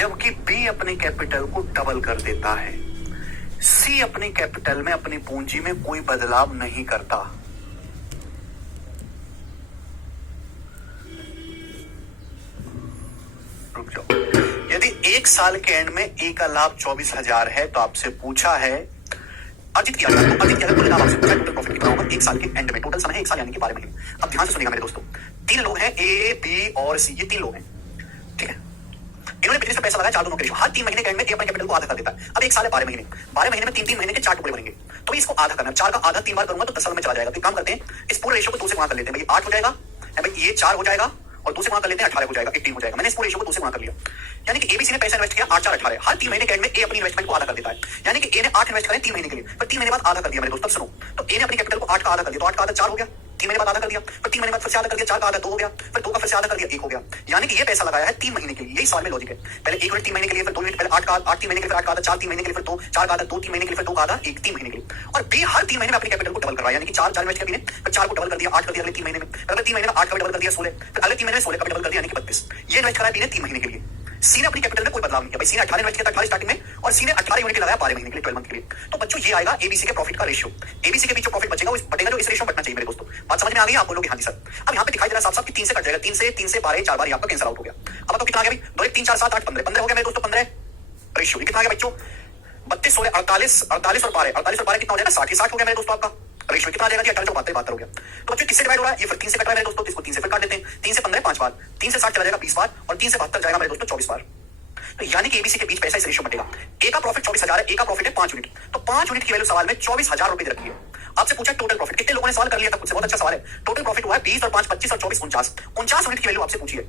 जबकि बी अपने कैपिटल को डबल कर देता है। सी अपने कैपिटल में, अपनी पूंजी में कोई बदलाव नहीं करता। रुक जाओ। यदि एक साल के एंड में ए का लाभ 24,000 है तो आपसे पूछा है अर्जित किया गया, तो अर्जित किया गया लाभ आपसे पूछा टोटल प्रॉफिट कितना होगा एक साल के एंड में। टोटल समय है एक साल यानी कि 12 महीने। अब ध्यान से सुनिएगा मेरे दोस्तों, 3 लोग हैं, ए बी और सी, ये 3 लोग हैं, ठीक है। इन्होंने बिजनेस में पैसा लगाया 4 दोनों के रेशो, हर 3 महीने के एंड में ए अपने कैपिटल को आधा कर देता है। अब एक साल है 12 महीने, 12 महीने में 3-3 महीने के 4 टुकड़े बनेंगे, तो इसको आधा करना है। 4 का आधा 3 बार करूंगा तो 10 साल में चला जाएगा। तो काम करते हैं, इस पूरे रेशो को 2 से गुणा कर लेते हैं। भाई 8 हो जाएगा, भाई ये 4 हो जाएगा और 2 से गुणा कर लेते हैं 18 हो जाएगा, 18 हो जाएगा। मैंने इस पूरे रेशो को 2 से गुणा कर लिया, यानी कि एबीसी ने पैसा इन्वेस्ट किया 8 4 18। हर 3 महीने के एंड में ए अपनी इन्वेस्टमेंट को आधा कर देता है, यानी कि ए ने 8 इन्वेस्ट करे 3 महीने के लिए, फिर 3 महीने बाद आधा कर दिया मेरे दोस्तों। सुनो, तो ए ने अपनी कैपिटल को 8 का आधा कर दिया, तो 8 का आधा 4 हो गया, 3 महीने बाद आधा कर दिया, फिर 3 महीने बाद फिर से आधा कर दिया, 4 का आधा 2 हो गया, फिर 2 का फिर से आधा कर दिया 1 हो गया। यानी कि ये पैसा लगाया है 3 महीने के लिए। यही सवाल में लॉजिक है, पहले 1 यूनिट 3 महीने के लिए, फिर 2 यूनिट, पहले 8 का 8 3 महीने के लिए, फिर 8 का आधा 4 3 महीने के लिए, फिर 2 4 का आधा 2 3 महीने के लिए, फिर 2 का आधा 1 3 महीने के लिए। और बी हर 3 महीने में अपनी कैपिटल को डबल कर रहा है, यानी कि 4 इन्वेस्ट किया बी ने, फिर 4 को डबल कर दिया 8 कर दिया अगले 3 महीने में, फिर अगले 3 महीने में 8 का डबल कर दिया 16, फिर अगले 3 महीने में 16 का डबल कर दिया यानी कि 32। ये इन्वेस्ट करा है बी ने 3 महीने के लिए। सी ने अपनी कैपिटल में कोई बदलाव नहीं किया। भाई सी ने 18 इन्वेस्ट किया था 18 स्टार्टिंग में, और सी ने 18 यूनिट लगाया 12 महीने के लिए, 12 मंथ के लिए। तो बच्चों ये आएगा एबीसी के प्रॉफिट का रेशियो। एबीसी के बीच जो प्रॉफिट बचेगा वो बटेगा जो इस रेशियो में बटना चाहिए मेरे दोस्तों। बात समझ में आ गई आप बोलोगे हाँ जी सर। अब यहाँ पे दिखाई दे रहा है साफ-साफ कि 3 से कट जाएगा, 3 से 12 4 बार ये आपका कैंसिल आउट हो गया। अब तो कितना आ गया भाई, 2 1 3 4 7 8 15 15 हो गया मेरे दोस्तों। 15 रेशियो कितना आ गया बच्चों, 32 16 48 48 और 12 48 और 12 कितना हो जाएगा 60 60 हो गया मेरे दोस्तों। आपका रेशियो कितना आ जाएगा जी 48 और 72 हो गया। तो बच्चों किससे डिवाइड हो रहा है, ये फिर 3 से कट रहा है मेरे दोस्तों, तो इसको 3 से फिर काट देते हैं। 3 से 15 5 बार, 3 से 60 चला जाएगा 20 बार, और 3 से 72 जाएगा मेरे दोस्तों 24 बार। तो यानी कि एबीसी के बीच पैसा इस रेशियो में बटेगा। ए का प्रॉफिट 24,000 है, ए का प्रॉफिट है 5 यूनिट, तो 5 यूनिट की वैल्यू सवाल में 24,000 रुपए दे रखी है। आपसे पूछा टोटल प्रॉफिट, कितने लोगों ने सवाल कर लिया था खुद से, बहुत अच्छा सवाल है। टोटल प्रॉफिट हुआ है 20 और 5 25 और 24 49 49 यूनिट की वैल्यू आपसे पूछी है।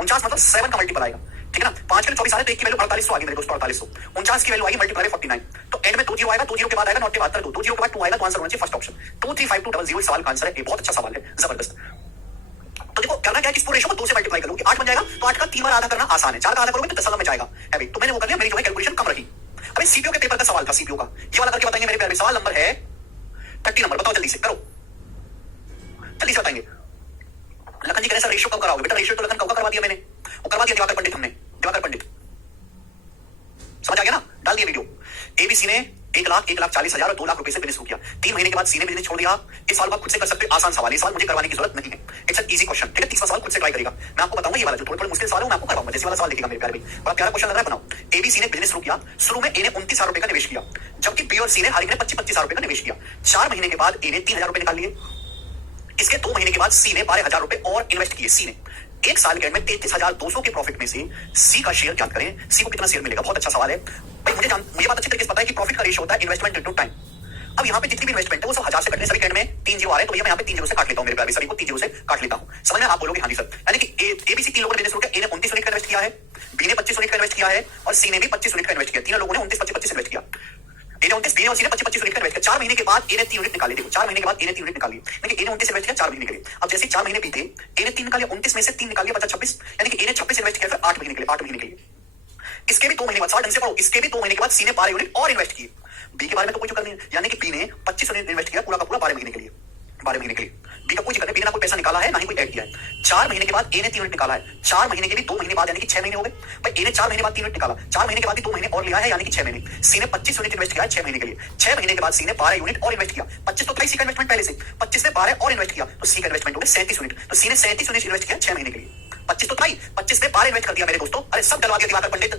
49 मतलब 7 का मल्टीपल आएगा, ठीक है ना। 5 के 24 आ रहे तो एक की वैल्यू 4800 आ गई मेरे दोस्तों, 4800। 49 की वैल्यू आई मल्टीप्लाई 49, तो एंड में 2 जीरो आएगा, 2 जीरो के बाद आएगा 9 72 2 जीरो के बाद 2 आएगा, तो आंसर होना चाहिए फर्स्ट ऑप्शन 235200। इस सवाल का आंसर है, ये बहुत अच्छा सवाल है, जबरदस्त। तो देखो करना क्या है, इस पूरे रेशो को 2 से मल्टीप्लाई करोगे 8 बन जाएगा, तो 8 का 3 बार आधा करना आसान है, 4 का आधा करोगे तो 10 साल में जाएगा है भाई। तो मैंने वो कर लिया, मेरी जो है कैलकुलेशन कम रही। अभी सीपीओ के पेपर का सवाल था, सीपीओ का ये वाला करके बताएंगे मेरे प्यारे। सवाल नंबर है 30 नंबर, बताओ जल्दी से करो, जल्दी से बताएंगे। लखन जी कह रहे सर रेशियो कब कराओगे, बेटा रेशियो तो लखन कब करवा दिया मैंने, वो करवा दिया दिवाकर पंडित, हमने दिवाकर पंडित, समझ आ गया ना, डाल दिया वीडियो। एबीसी ने 1,40,000 और 2 लाख रुपए से बिजनेस शुरू किया। 3 महीने के बाद सी ने बिजनेस छोड़ दिया। इस सवाल को आप खुद से कर सकते हो, आसान सवाल है, सवाल मुझे करवाने की जरूरत नहीं है, इट्स एन इजी क्वेश्चन, ठीक है। 30वां सवाल खुद से ट्राई करेगा, मैं आपको बताऊंगा ये वाला जो थोड़ा मुश्किल सवाल है मैं आपको करवाऊंगा। जैसे वाला सवाल देखिएगा मेरे प्यारे भाई, बड़ा प्यारा क्वेश्चन लग रहा है, बनाओ। एबीसी ने बिजनेस शुरू किया, शुरू में ए ने 29,000 रुपए का निवेश किया, जबकि बी और सी ने हर एक ने 25,000 रुपए का निवेश किया। 4 महीने के बाद ए ने 3,000 रुपए निकाल लिए, इसके 2 महीने के बाद सी ने 12,000 रुपए और इन्वेस्ट किए। सी ने एक साल के एंड में 33,200 के प्रॉफिट में से सी का शेयर ज्ञात करें, सी को कितना शेयर मिलेगा। बहुत अच्छा सवाल है भाई, मुझे बात अच्छी तरीके से पता है कि प्रॉफिट का रेशियो होता है इन्वेस्टमेंट इनटू टाइम। अब यहाँ पे जितनी भी इन्वेस्टमेंट है वो सब 1000 से कटने, सभी के एंड में 3 जीरो आ रहे हैं, तो भैया मैं यहाँ पे 3 जीरो से काट लेता हूँ मेरे प्यारे, सभी को 3 जीरो से काट लेता हूँ। समझ में आप बोलोगे हाँ जी सर, यानी कि एबीसी 3 लोगों ने बिजनेस शुरू किया, ए ने 29 यूनिट का इन्वेस्ट किया है, बी ने 25 यूनिट का इन्वेस्ट किया है, और सी ने भी 25 यूनिट का इन्वेस्ट किया। तीनों लोगों ने 29 25 25 इन्वेस्ट किया। ए ने 29, बी ने और सी ने 25 25 यूनिट का इन्वेस्ट किया। 4 महीने के बाद ए ने 3 यूनिट निकाले। देखो 4 महीने के बाद ए ने 3 यूनिट निकाली, यानी कि ए ने 29 इन्वेस्ट किया 4 महीने के लिए। अब जैसे 4 महीने बीते, ए ने 3 निकाले, 29 में से 3 निकाल लिया, बचा 26, यानी कि ए ने 26 इन्वेस्ट किया फिर 8 महीने के लिए, 8 महीने के लिए। इसके भी 2 महीने बाद, सवाल ढंग से पढ़ो, इसके भी 2 महीने के बाद सी ने 12 यूनिट और इन्वेस्ट किए। बी के बारे में तो कोई चक्कर नहीं है, यानी कि बी ने 25 यूनिट इन्वेस्ट किया पूरा का पूरा 12 महीने के लिए, 12 महीने के लिए। बी का कोई चक्कर नहीं, बी ने ना कोई पैसा निकाला है ना ही कोई ऐड किया है। 4 महीने के बाद ए ने 3 यूनिट निकाला है, 4 महीने के भी 2 महीने बाद, यानी कि 6 महीने हो गए भाई। ए ने 4 महीने बाद 3 यूनिट निकाला, 4 महीने के बाद 2 महीने और लिया है, यानी कि 6 महीने। सी ने 25 यूनिट इन्वेस्ट किया है 6 महीने के लिए। 6 महीने के बाद सी ने 12 यूनिट और इन्वेस्ट किया। 25 तो था सी का इन्वेस्टमेंट पहले से, 25 ने 12 और इन्वेस्ट किया, तो सी का इन्वेस्टमेंट हो गया 37 यूनिट। तो सी ने 37 यूनिट इन्वेस्ट किया 6 महीने के लिए। 25 तो था ही, 25 ने 12 इन्वेस्ट कर दिया मेरे दोस्तों, अरे सब डलवा दिया दिवाकर पंडित,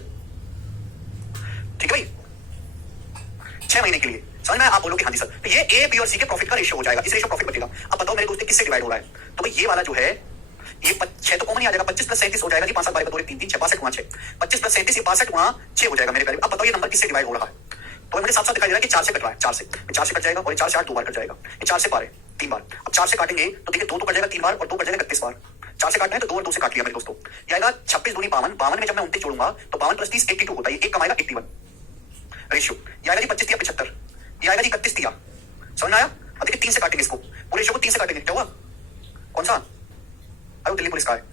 ठीक है भाई, 6 महीने के लिए। समझ में आप बोलोगे हाँ जी सर, तो ये ए बी और सी के प्रॉफिट का रेशियो हो जाएगा, इस रेशियो प्रॉफिट बचेगा। अब बताओ मेरे दोस्तों किससे डिवाइड हो रहा है, तो भाई ये वाला जो है ये 6 तो कॉमन ही आ जाएगा, 25 + 37 हो जाएगा जी, 5 7 12 3 3 3 6 62 गुणा 6, 25 + 37 ये 62 गुणा 6 हो जाएगा मेरे प्यारे। अब बताओ ये नंबर किससे डिवाइड हो रहा है, तो मुझे साफ साफ दिखाई दे रहा है कि 4 से कट रहा है, 4 से कट जाएगा, और 4 से 8 2 बार कट जाएगा, ये 4 से 12 3 बार। अब 4 से काटेंगे तो देखिए 2 तो कट जाएगा 3 बार, और 2 कट जाएगा 31 बार। 4 से काटना है तो 2 और 2 से काट लिया मेरे दोस्तों, ये आएगा 26 दूनी 52, 52 में जब मैं 29 जोड़ूंगा तो 52 + 30 82 होता है, एक कमाएगा 81 रेशियो। ये आएगा जी 25 दिया 75, ये आएगा जी 31 दिया। समझ में आया। अब देखिए 3 से काटेंगे इसको, पूरे रेशियो को 3 से काटेंगे, क्या हुआ, कौन सा, अरे दिल्ली पुलिस का है।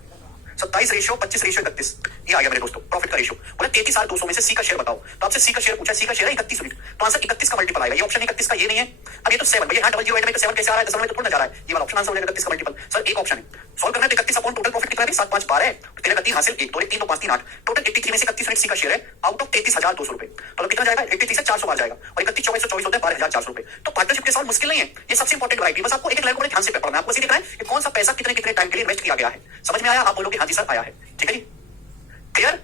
27 रेशियो 25 रेशियो 31, ये आ गया मेरे दोस्तों प्रॉफिट का रेशियो। बोला 33,200 में से सी का शेयर बताओ, तो आपसे सी का शेयर पूछा, सी का शेयर है 31 यूनिट, तो आंसर 31 का मल्टीपल आएगा। ये ऑप्शन 31 का ये नहीं है, अब ये तो 7 भैया, 008 में तो 7 कैसे आ रहा है, 10 में तो थोड़ा जा रहा है, ये वाला ऑप्शन आंसर हो जाएगा 31 का मल्टीपल। सर एक ऑप्शन है सॉल्व करना है, 31 अपॉन टोटल प्रॉफिट कितना है, 7 5 12 है, तो तेरे का 3 हासिल 1 2 3 2 5 3 8, टोटल 83 में से 31 यूनिट सी का शेयर है आउट ऑफ 33,200 रुपए, तो कितना जाएगा 83 से 400 बार जाएगा, और 31 24 24 होता है 12,400 रुपए। तो पार्टनरशिप के साथ मुश्किल नहीं है, ये सबसे इंपॉर्टेंट वैरायटी, बस आपको एक लाइन को बड़े ध्यान से पढ़ना है, आपको दिख रहा है कि कौन सा पैसा कितने कितने टाइम के लिए इन्वेस्ट किया गया है। समझ में आया? आप बोलोगे हाँ जी सर आया है, ठीक है जी, क्लियर?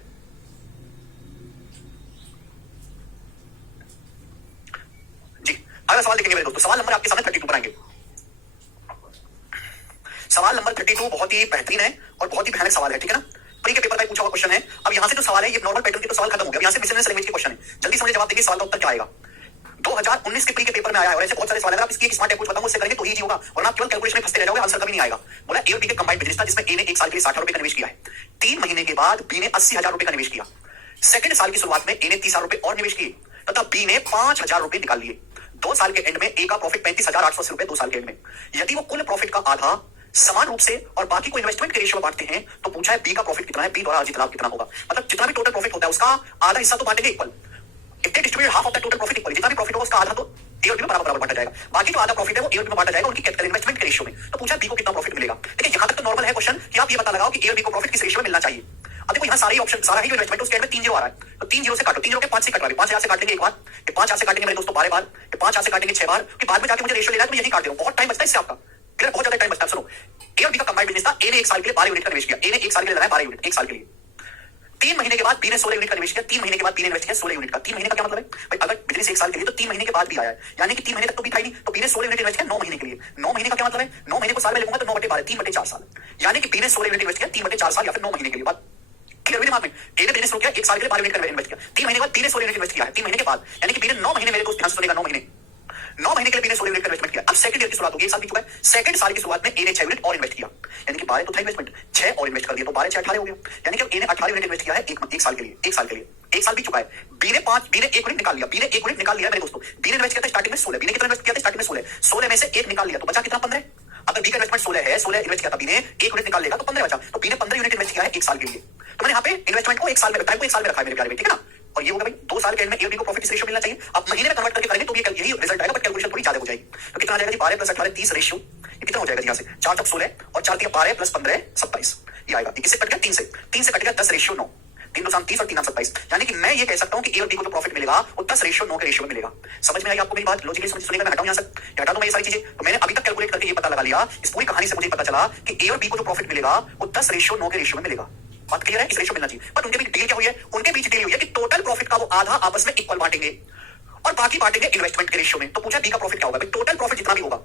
जी अगला सवाल देखेंगे मेरे दोस्तों, सवाल नंबर आपके सामने 32 बनाएंगे। सवाल नंबर 32 बहुत ही बेहतरीन है और बहुत ही भयानक सवाल है, ठीक है ना, प्री के पेपर का पूछा हुआ क्वेश्चन है। अब यहां से जो सवाल है ये नॉर्मल पैटर्न के तो सवाल खत्म हो गया, यहां से बिजनेस लैंग्वेज के क्वेश्चन है, जल्दी समझ जवाब देंगे, सवाल का उत्तर क्या आएगा। 2019 के प्री के पेपर में आया है और ऐसे बहुत सारे सवाल है, आप इसकी स्मार्ट अप्रोच बताऊंगा, उससे करेंगे तो इजी होगा, वरना आप केवल कैलकुलेशन में फंसते रह जाओगे, आंसर कभी नहीं आएगा। बोला ए और बी के कंबाइंड बिजनेस था जिसमें ए ने 1 साल के लिए 60,000 रुपए का निवेश किया है, 3 महीने के बाद बी ने 80,000 रुपए का निवेश किया, सेकंड साल की शुरुआत में ए ने 30,000 रुपए और निवेश किए तथा बी ने 5,000 रुपए निकाल लिए। 2 साल के एंड में ए का प्रॉफिट 35,880 रुपए 2 साल के एंड में। यदि वो कुल प्रॉफिट का आधा समान रूप से और बाकी को इन्वेस्टमेंट के रेशियो में बांटते हैं तो पूछा है बी का प्रॉफिट कितना है, बी द्वारा अर्जित लाभ कितना होगा। मतलब जितना भी टोटल प्रॉफिट होता है उसका आधा हिस्सा तो बांटेंगे equal, if they distribute half of the total profit equally, जितना भी प्रॉफिट होगा उसका आधा तो ए और बी में बराबर बांटा जाएगा, बाकी जो आधा प्रॉफिट है वो ए और बी में बांटा जाएगा उनकी कैपिटल इन्वेस्टमेंट के रेशियो में। तो पूछा बी को कितना प्रॉफिट मिलेगा। देखिए यहां तक तो नॉर्मल है क्वेश्चन कि आप ये पता लगाओ कि ए और बी को प्रॉफिट किस रेशियो में मिलना चाहिए। अब देखो यहाँ सारे ऑप्शन सारा ही इन्वेस्टमेंट उसके एंड में 3 जीरो आ रहा है, तो 3 जीरो से काटो, 3 जीरो के 5 से कटवा 5,000 से काटेंगे एक बार, 5,000 से काटेंगे मेरे दोस्तों 12 बार, 5,000 से काटेंगे 6 बार, कि बाद में जाके मुझे रेशियो लेना है तो मैं यही काट दूं, बहुत टाइम बचता है इससे आपका, क्लियर, बहुत ज्यादा टाइम बचता है। सुनो ए और बी का कंबाइंड बिजनेस था, ए ने 1 साल के लिए 12 यूनिट का निवेश किया, ए ने 1 साल के लिए लगाया 12 यूनिट 1 साल के लिए, 3 महीने के बाद बी ने 16 यूनिट का निवेश किया, 3 महीने के बाद बी ने इन्वेस्ट किया 16 यूनिट का। 3 महीने का क्या मतलब है भाई, अगर बिजनेस 1 साल के लिए तो 3 महीने के बाद भी आया है, यानी कि 3 महीने तक तो भी था ही नहीं, तो बी ने 16 यूनिट इन्वेस्ट किया 9 महीने के लिए। 9 महीने का क्या मतलब है, 9 महीने को साल में लिखूंगा तो 9/12 3/4 साल, यानी कि बी ने 16 यूनिट इन्वेस्ट किया 3/4 साल या फिर 9 महीने के लिए। बात क्लियर हुई दिमाग में? ए ने बिजनेस शुरू किया 1 साल के लिए 12 यूनिट का इन्वेस्ट किया, 3 महीने के बाद बी ने 16 यूनिट इन्वेस्ट किया है 3 महीने के बाद, यानी कि बी ने 9 महीने, मेरे दोस्त ध्यान से सुनेगा, 9 महीने, 9 महीने के लिए बी ने 16 यूनिट का इन्वेस्टमेंट किया। अब सेकंड ईयर की शुरुआत हो गई, 1 साल बीत चुका है, सेकंड साल की शुरुआत में ए ने 6 यूनिट और इन्वेस्ट किया, यानी कि 12 तो था इन्वेस्टमेंट, 6 और इन्वेस्ट कर दिया तो 12 6 18 हो गया, यानी कि ए ने 18 यूनिट इन्वेस्ट किया है एक साल के लिए, 1 साल के लिए, 1 साल बीत चुका है। बी ने 1 यूनिट निकाल लिया, बी ने 1 यूनिट निकाल लिया मेरे दोस्तों, बी ने इन्वेस्ट किया था स्टार्टिंग में 16, बी ने कितना इन्वेस्ट किया था स्टार्टिंग में 16 में से 1 निकाल लिया तो बचा कितना 15। अगर बी का इन्वेस्टमेंट 16 है, 16 इन्वेस्ट किया था बी ने, 1 यूनिट निकाल लेगा तो 15 बचा, तो बी ने 15 यूनिट इन्वेस्ट किया है 1 साल के लिए। तो मैंने यहाँ पे इन्वेस्टमेंट को 1 साल में, टाइम को 1 साल में रखा है मेरे प्यारे, ठीक है ना। और ये होगा भाई 2 साल के एंड में ए और बी को प्रॉफिट इस रेशियो मिलना चाहिए। आप महीने में कन्वर्ट करके करेंगे तो ये यही रिजल्ट आएगा, बट कैलकुलेशन थोड़ी ज्यादा हो जाएगी। तो कितना आ जाएगा जी, 12 + 18 30 रेशियो, ये कितना हो जाएगा जी, यहाँ से 4 × 16 और 4 × 12 + 15 27, ये आएगा। किससे कट गया, 3 से कट गया 10 रेशियो 9, 3 2 30 और 3 27, यानी कि मैं ये कह सकता हूं कि ए और बी को जो प्रॉफिट मिलेगा वो 10 रेशियो 9 के रेशियो में मिलेगा। समझ में आई आपको मेरी बात, लॉजिकली सुनेगा, मैं हटाऊं यहां से, हटा दूं मैं ये सारी चीजें। तो मैंने अभी तक कैलकुलेट करके ये पता लगा लिया, इस पूरी कहानी से मुझे पता चला कि ए और बी को जो प्रॉफिट मिलेगा वो 10 रेशियो 9 के रेशियो में मिलेगा। बात क्लियर है, इस रेशियो मिलना चाहिए। बट उनके बीच डील क्या हुई है, उनके बीच डील हुई है कि टोटल प्रॉफिट का वो आधा आपस में इक्वल बांटेंगे और बाकी बांटेंगे इन्वेस्टमेंट के रेशियो में। तो पूछा बी का प्रॉफिट क्या होगा, टोटल प्रॉफिट जितना भी होगा,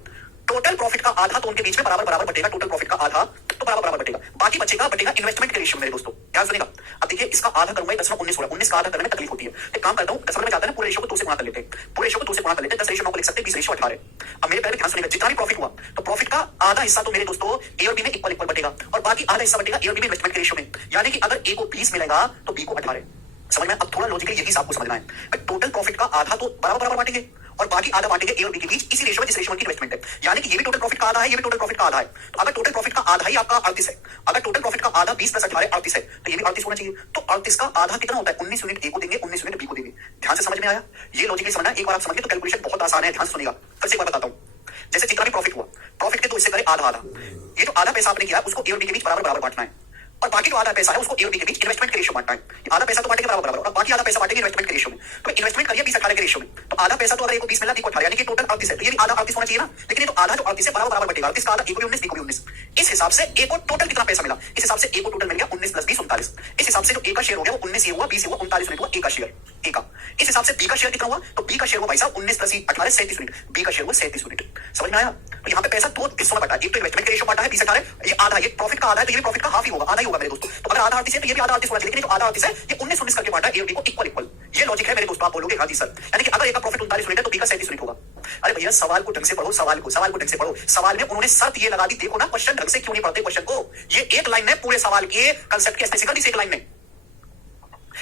टोटल प्रॉफिट का आधा तो उनके बीच में बराबर बराबर बटेगा, टोटल प्रॉफिट का आधा तो बराबर बराबर बटेगा, बाकी बचेगा इन्वेस्टमेंट के रेशियो में। मेरे दोस्तों ध्यान सुनेगा, अब देखिए इसका आधा करूंगा 10/19 होगा, 19 का आधा करने में तकलीफ होती है, एक काम करता हूं 10 में जाता है, पूरे रेशियो को 2 से गुणा कर लेते हैं, पूरे रेशियो को 2 से गुणा कर लेते हैं, 10 रेशियो 9 को लिख सकते हैं, 20 रेशियो 18। अब मेरे पहले ध्यान सुनेगा, जितना भी प्रॉफिट हुआ तो प्रॉफिट का आधा हिस्सा तो मेरे दोस्तों ए और बी में इक्वल बटेगा और बाकी आधा हिस्सा बटेगा ए और बी में इन्वेस्टमेंट के रेशियो में, यानी कि अगर ए को 20 मिलेगा तो बी को 18। समझ में? अब थोड़ा लॉजिकली यही आपको समझना है, टोटल प्रॉफिट का आधा तो बराबर बराबर बांटेंगे और बाकी आधा बांटेंगे ए और बी के बीच, इसी रेशियो में जिस रेशियो की इन्वेस्टमेंट है, यानी कि ये भी टोटल प्रॉफिट का आधा है, ये भी टोटल प्रॉफिट का आधा है। तो अगर टोटल प्रॉफिट का आधा ही आपका 38 है, अगर टोटल प्रॉफिट का आधा 20 + 18 38 है, तो ये भी 38 होना चाहिए। तो 38 का आधा कितना होता है, 19 यूनिट ए को देंगे, 19 यूनिट बी को देंगे। ध्यान से समझ में आया, ये लॉजिकली समझना, एक बार आप समझ गए तो कैलकुलेशन बहुत आसान है। ध्यान से सुनिएगा, फिर से एक बार बताता हूं, जैसे जितना भी प्रॉफिट हुआ, प्रॉफिट के 2 हिस्से करें, आधा आधा, ये जो आधा पैसा आपने किया उसको ए और बी के बीच बराबर बराबर बांटना है और बाकी जो आधा पैसा है उसको ए और बी के बीच इन्वेस्टमेंट के रेशियो बांटना है। आधा पैसा तो बांटेंगे बराबर बराबर और बाकी आधा पैसा बांटेंगे इन्वेस्टमेंट के रेशियो में। तो इन्वेस्टमेंट करिए 20/18 के रेशियो में, तो आधा पैसा तो अगर ए को 20 मिला, बी को 18, यानी कि टोटल 38 है, तो ये भी आधा 38 होना चाहिए ना, लेकिन ये तो आधा जो 38 है बराबर बराबर बटेगा, 38 का आधा ए को भी 19 बी को भी 19। इस हिसाब से ए को टोटल कितना पैसा मिला, इस हिसाब से ए को टोटल मिल गया 19 + 20 39। इस हिसाब से जो ए का शेयर हो गया वो 19 ये हुआ, 20 हुआ, 39 यूनिट हुआ ए का शेयर, ए का। इस हिसाब से बी का शेयर कितना हुआ, तो बी का शेयर हुआ भाई साहब 19 + 18 37 यूनिट, बी का शेयर हुआ 37 यूनिट। समझ में आया? तो यहाँ पे पैसा 2 हिस्सों में बटा, एक तो इन्वेस्टमेंट के रेशियो बांटा है 20/18, ये आधा, ये प्रॉफिट का आधा है, तो ये भी प्रॉफिट का हाफ ही होगा, आधा ही होगा मेरे दोस्तों। तो अगर आधा 38 है तो ये भी आधा 38 होना चाहिए, लेकिन जो आधा 38 है ये 19 करके बांटा है ए और बी को इक्वल। ये लॉजिक है मेरे दोस्तों। आप बोलोगे हाँ जी सर, यानी कि अगर ए का प्रॉफिट 39 यूनिट है तो बी का 37 यूनिट होगा। अरे भैया सवाल को ढंग से पढ़ो, सवाल को ढंग से पढ़ो। सवाल में उन्होंने शर्त ये लगा दी, देखो ना क्वेश्चन ढंग से क्यों नहीं पढ़ते क्वेश्चन को। ये एक लाइन है पूरे सवाल के कंसेप्ट के स्पेसिफिकली, इस एक लाइन में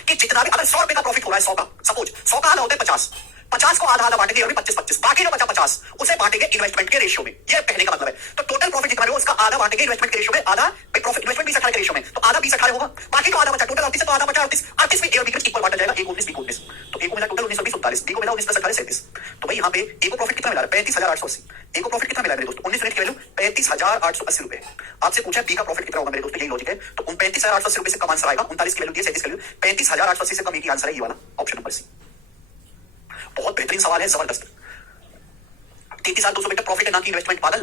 कि जितना भी अगर 100 रुपए का प्रॉफिट हो रहा है, 100 का, सपोज 100 का आधा होता है 50, 50 को आधा आधा बांटेंगे, 25-25, बाकी जो बचा 50 उसे बांटेंगे इन्वेस्टमेंट के रेशियो में। ये कहने का मतलब है। तो टोटल प्रॉफिट जितना भी हो उसका आधा बांटेंगे इन्वेस्टमेंट के रेशियो में, आधा प्रॉफिट इन्वेस्टमेंट 20-18 के रेशियो में, तो आधा 20-18 होगा, बाकी जो आधा बचा टोटल 38 है तो आधा बचा 38 में ए और बी इक्वल बांटा जाएगा, 1 19 बी 19, तो ए को मिला टोटल 19 20 39, बी को मिला 19 + 18 37। तो भाई यहाँ पे ए को प्रॉफिट कितना मिला है? 35,880। ए को प्रॉफिट कितना मिला है मेरे दोस्तों? 19 यूनिट की वैल्यू 35,880 रुपए। आपसे पूछा बी का प्रॉफिट कितना होगा मेरे दोस्तों, यही लॉजिक है। तो 35,880 रुपए से कम आंसर आएगा, 39 की वैल्यू दी, 37 की वैल्यू, 35,880 से कम एक ही आंसर है, ये वाला ऑप्शन नंबर सी। बहुत बेहतरीन सवाल है, जबरदस्त। 33,200 बेटा प्रॉफिट है ना कि इन्वेस्टमेंट, पागल।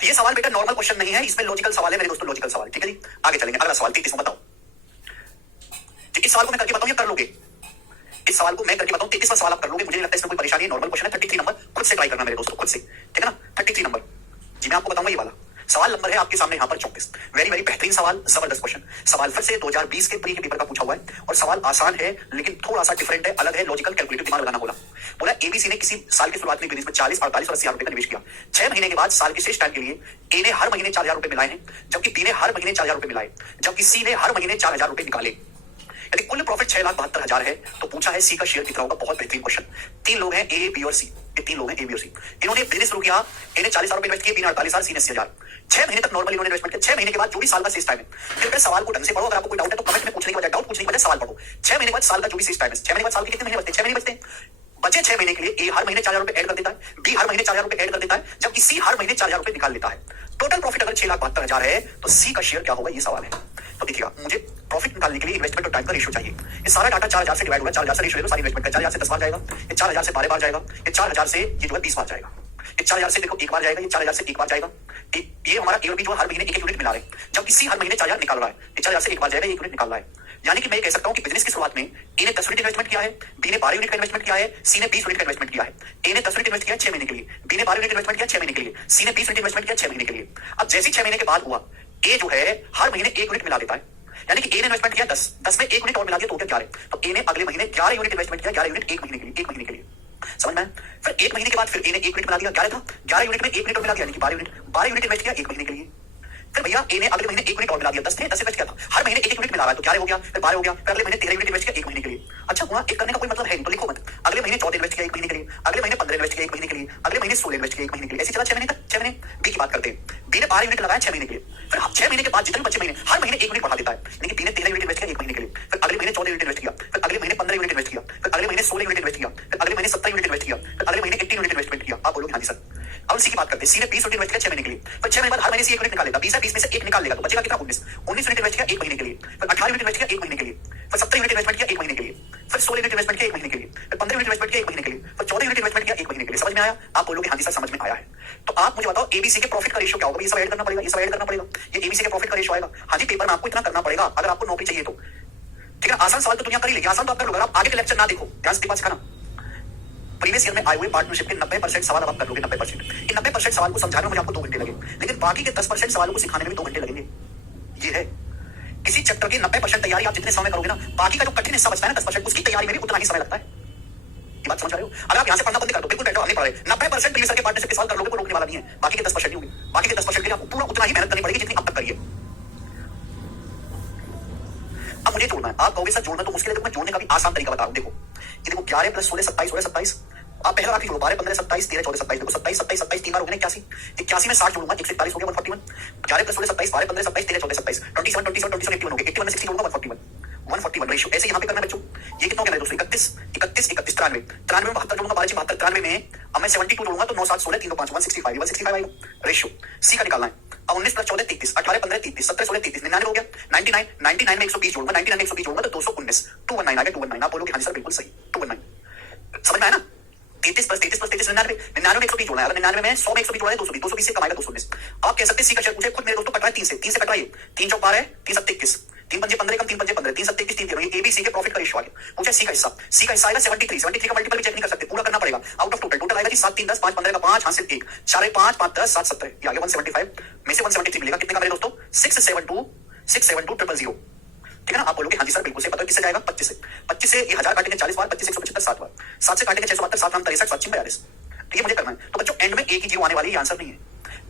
तो ये सवाल बेटा नॉर्मल क्वेश्चन नहीं है, इसमें लॉजिकल सवाल है मेरे दोस्तों, लॉजिकल सवाल। ठीक है जी, आगे चलेंगे। अगला सवाल 33 बताओ। इस सवाल को मैं करके बताऊं या कर लोगे? इस सवाल को मैं करके बताऊं, 33वां सवाल आप कर लोगे, मुझे नहीं लगता इसमें कोई परेशानी है, नॉर्मल क्वेश्चन है। 33 नंबर खुद से ट्राई करना मेरे दोस्तों, खुद से, ठीक है ना। 33 नंबर जी मैं आपको बताऊंगा, ये वाला सवाल नंबर है आपके सामने यहाँ पर 34। वेरी वेरी बेहतरीन सवाल, जबरदस्त क्वेश्चन। सवाल फिर से 2020 के प्री के पेपर का पूछा हुआ है और सवाल आसान है लेकिन थोड़ा सा डिफरेंट है, अलग है, लॉजिकल, कैलकुलेटिव दिमाग लगाना बोला एबीसी ने किसी साल की शुरुआत में बिजनेस में 40, 48 और 80 हजार रुपए का निवेश किया। 6 महीने के बाद साल के शेष टाइम के लिए ए ने हर महीने 4,000 रुपए मिलाए हैं, जबकि बी ने हर महीने 4,000 रुपए मिलाए, जबकि सी ने हर महीने 4,000 रुपए निकाले। यदि कुल प्रॉफिट 6,72,000 है तो पूछा है सी का शेयर कितना होगा। बहुत बेहतरीन क्वेश्चन। 3 लोग हैं, ए बी और सी, ये 3 लोग हैं, ए बी और सी। इन्होंने बिजनेस शुरू किया, ए ने 40,000 रुपए इन्वेस्ट किए, बी ने 48,000, सी ने 80,000। 6 महीने तक नॉर्मल इन्होंने इन्वेस्टमेंट किया। 6 महीने के बाद जो भी साल का शेष टाइम है, फिर सवाल को ढंग से पढ़ो। अगर आपको कोई डाउट है तो कमेंट में पूछने के बजाय, डाउट पूछने के बजाय सवाल पढ़ो। 6 महीने के बाद साल का जो भी शेष टाइम है, 6 महीने बाद साल के कितने महीने बचते हैं? 6 महीने बचते हैं। बचे 6 महीने के लिए ए हर महीने 4,000 रुपए ऐड कर देता है, बी हर महीने 4,000 रुपए ऐड कर देता है, जबकि सी हर महीने 4,000 रुपए निकाल लेता है। टोटल प्रॉफिट अगर 6,72,000 है तो सी का शेयर क्या होगा, ये सवाल है। तो देखिएगा, मुझे प्रॉफिट निकालने के लिए इन्वेस्टमेंट और टाइम का रेशियो चाहिए। ये सारा डाटा 4,000 से डिवाइड होगा, 4,000 से रेशियो है तो सारी इन्वेस्टमेंट का 4,000 से 10 बार जाएगा, ये 4,000 से 12 बार जाएगा, ये 4,000 से ये जो है 20 बार जाएगा, ये 4,000 से देखो 1 बार जाएगा, ये 4,000 से 1 बार जाएगा। ये हमारा ए और बी जो हर महीने 1 यूनिट मिला रहे हैं, जबकि सी हर महीने 4,000 निकाल रहा है, ये 4,000 से 1 बार जाएगा, 1 यूनिट निकाल रहा है। यानी कि मैं कह सकता हूं कि बिजनेस की शुरुआत में ए ने 10 यूनिट इन्वेस्टमेंट किया है, बी ने 12 यूनिट का इन्वेस्टमेंट किया है, सी ने 20 यूनिट का इन्वेस्टमेंट किया है। ए ने 10 यूनिट इन्वेस्ट किया 6 महीने के लिए, बी ने 12 यूनिट इन्वेस्टमेंट किया 6 महीने के लिए, सी ने 20 यूनिट इन्वेस्टमेंट किया 6 महीने के लिए। अब जैसे ही 6 महीने के बाद हुआ, ए जो है हर महीने 1 यूनिट मिला देता है, यानी कि ए ने इन्वेस्टमेंट किया 10 में 1 यूनिट और मिला दिया तो 11, तो ए ने अगले महीने 11 यूनिट इन्वेस्टमेंट किया, 11 यूनिट 1 महीने के लिए, 1 महीने के लिए। समझ में? फिर 1 महीने के बाद फिर ए ने 1 यूनिट मिला दिया, 11 था, 11 यूनिट में 1 यूनिट और मिला दिया, यानी कि 12 यूनिट इन्वेस्ट किया 1 महीने के लिए। फिर भैया ए ने अगले महीने 1 यूनिट और मिला दिया, 10 थे, 10 इन्वेस्ट किया था, हर महीने 1 यूनिट मिला रहा है, तो 11 हो गया, फिर 12 हो गया, फिर अगले महीने 13 यूनिट इन्वेस्ट किया 1 महीने के लिए। अच्छा हुआ, एक करने का कोई मतलब है नहीं तो लिखो मत। अगले महीने 14 इन्वेस्ट किया 1 महीने के लिए, अगले महीने 15 इन्वेस्ट किया 1 महीने के लिए, अगले महीने 16 इन्वेस्ट किया 1 महीने के लिए, ऐसे चला 6 महीने तक। 6 महीने बी की बात करते हैं, बी ने 12 यूनिट लगाया 6 महीने के लिए, फिर 6 महीने के बाद जितने बचे महीने हर महीने 1 यूनिट बढ़ा देता है, यानी कि बी ने 13 यूनिट इन्वेस्ट किया 1 महीने के लिए, फिर अगले महीने 14 यूनिट इन्वेस्ट किया, फिर अगले महीने 15 यूनिट इन्वेस्ट किया, फिर अगले महीने 16 यूनिट इन्वेस्ट किया, फिर अगले महीने 17 यूनिट इन्वेस्ट किया, फिर अगले महीने 18 यूनिट इन्वेस्टमेंट किया। आप बोलोगे हाँ जी सर। अब सी की बात करते हैं, सी ने 20 यूनिट इन्वेस्ट किया 6 महीने के लिए, फिर 6 महीने बाद हर महीने सी 1 यूनिट निकाल लेगा, 20 है 20 में से 1 निकाल लेगा तो बचेगा कितना? 19 यूनिट इन्वेस्ट किया 1 महीने के लिए, फिर 18 यूनिट इन्वेस्ट किया 1 महीने के लिए, फिर 17 यूनिट इन्वेस्टमेंट किया 1 महीने के लिए, फिर 16 यूनिट इन्वेस्टमेंट किया 1 महीने के लिए, फिर 15 यूनिट इन्वेस्टमेंट किया 1 महीने के लिए, फिर 14 यूनिट इन्वेस्टमेंट किया 1 महीने के लिए। समझ में आया? आप बोलोगे हाँ जी सर समझ में आया है। तो आप मुझे बताओ एबीसी के प्रॉफिट का रेशियो क्या होगा? ये सब ऐड करना पड़ेगा, ये सब ऐड करना पड़ेगा, ये एबीसी के प्रॉफिट का रेशियो आएगा। हाँ जी, पेपर में आपको इतना करना पड़ेगा अगर आपको नौकरी चाहिए तो। ठीक है, आसान सवाल तो दुनिया कर ही लेगी, आसान तो आप कर लोगे। आप आगे के लेक्चर ना देखो, ध्यान से सिखाना। प्रीवियस ईयर में आए हुए पार्टनरशिप के 90% सवाल अब आप कर लोगे, 90%। इन 90% सवाल को समझाने में मुझे आपको 2 घंटे लगे, लेकिन बाकी के 10% सवालों को सिखाने में भी 2 घंटे लगेंगे। ये है किसी चैप्टर की 90% तैयारी आप जितने समय करोगे ना, बाकी का जो कठिन हिस्सा बचता है ना 10%, उसकी तैयारी में भी उतना ही समय लगता है। ये बात समझ रहे हो? अगर आप यहाँ से पढ़ना बंद कर दो, बिल्कुल टेंशन नहीं पड़े, 90% प्रीवियस ईयर के पार्टनरशिप के सवाल कर लोगे, कोई रोकने वाला नहीं है। बाकी के 10% नहीं होंगे, बाकी के 10% के लिए आपको पूरा उतना ही मेहनत करनी पड़ेगी जितनी अब तक करिए। अब मुझे जोड़ना है, आप कहोगे सर जोड़ना तो मुश्किल है, तो मैं जोड़ने का भी आसान तरीका बता रहा हूं। देखो ये देखो 11 + 16 27, 16 27, आप पहला राखी जोड़ो, 12 15 27 13 14 27, देखो 27 27 27 3 बार हो गए 81, 81 में 60 जोड़ूंगा 141 हो गया 141, 11 + 16 27, 12 15 27 13 14 27, 27 27 27 81 हो गया, 81 में 60 जोड़ूंगा 141 रेशियो। ऐसे यहाँ पे करना बच्चों। ये कितना हो गया मेरे दोस्तों? 31 31 31 93 93 में 72 जोड़ूंगा, 12 72, 93 में अब मैं 72 जोड़ूंगा तो 9 7 16 3 2 5 165 165 आएगा रेशियो। सी का निकालना है। अब 19 + 14 33, 18 15 33, 17 16 33, 99 हो गया, 99 99 में 120 जोड़ूंगा, 99 में 120 जोड़ूंगा तो 219 219 आ गया, 219। आप बोलोगे हाँ जी सर बिल्कुल सही, 219 समझ में आया ना? 33 + 33 + 33 99 99 में 120 जोड़ना है, 99 में 100 में 120 जोड़ा है 220, 220 से कमाएगा 219। आप कह सकते हैं सी का शेयर मुझे खुद मेरे दोस्तों कटवाए 3 से कटवाइए, 3 चौक 12 है, 3 7 21, 3 पंजे 15 कम 3 पंजे 15, 3 7 21 3 13, ये एबीसी के प्रॉफिट का रेशियो आ गया। पूछा सी का हिस्सा, सी का हिस्सा आएगा 73 73 का मल्टीपल भी चेक नहीं कर सकते, पूरा करना पड़ेगा। आउट ऑफ टोटल आएगा जी 7 3 10 5 15 का 5 हां से 1 4 5 5 10 7 17, ये आ गया 175 में से 173 मिलेगा कितने का मेरे दोस्तों? 672 000। ठीक है ना? आप बोलोगे हाँ जी सर बिल्कुल से। पता किससे जाएगा? 25 से। 25 से ये 1000 काटेंगे 40 बार, 25 175 7 बार, 7 से काटेंगे 672 7 9 63 7 42। तो ये मुझे करना है। तो बच्चों एंड में एक ही जीरो आने वाली, ये आंसर नहीं है।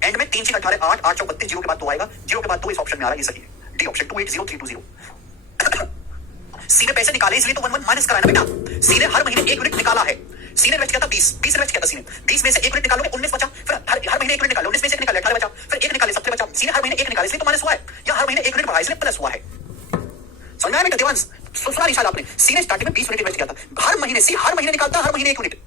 एंड में 3 6 18 8 8 32 जीरो के बाद 2 आएगा, जीरो के बाद 2 इस ऑप्शन में आ रहा है, ये सही है। D option 280320। सी ने पैसे निकाले इसलिए तो 11 माइनस कराना बेटा। सी ने हर महीने 1 यूनिट निकाला है, सी ने इन्वेस्ट किया था 20 इन्वेस्ट किया था सी ने, 20 में से 1 यूनिट निकालोगे 19 बचा, फिर हर महीने 1 यूनिट निकालो, 19 में से 1 निकाले 18 बचा, फिर 1 निकाले 17 बचा। सी ने हर महीने 1 निकाले इसलिए तो माइनस हुआ है, या हर महीने 1 यूनिट बढ़ा इसलिए प्लस हुआ है। समझ में आया बेटा देवांश? सुना निशान आपने, सी ने स्टार्टिंग में 20 यूनिट इन्वेस्ट किया था, हर महीने सी हर महीने निकालता, हर महीने 1 यूनिट,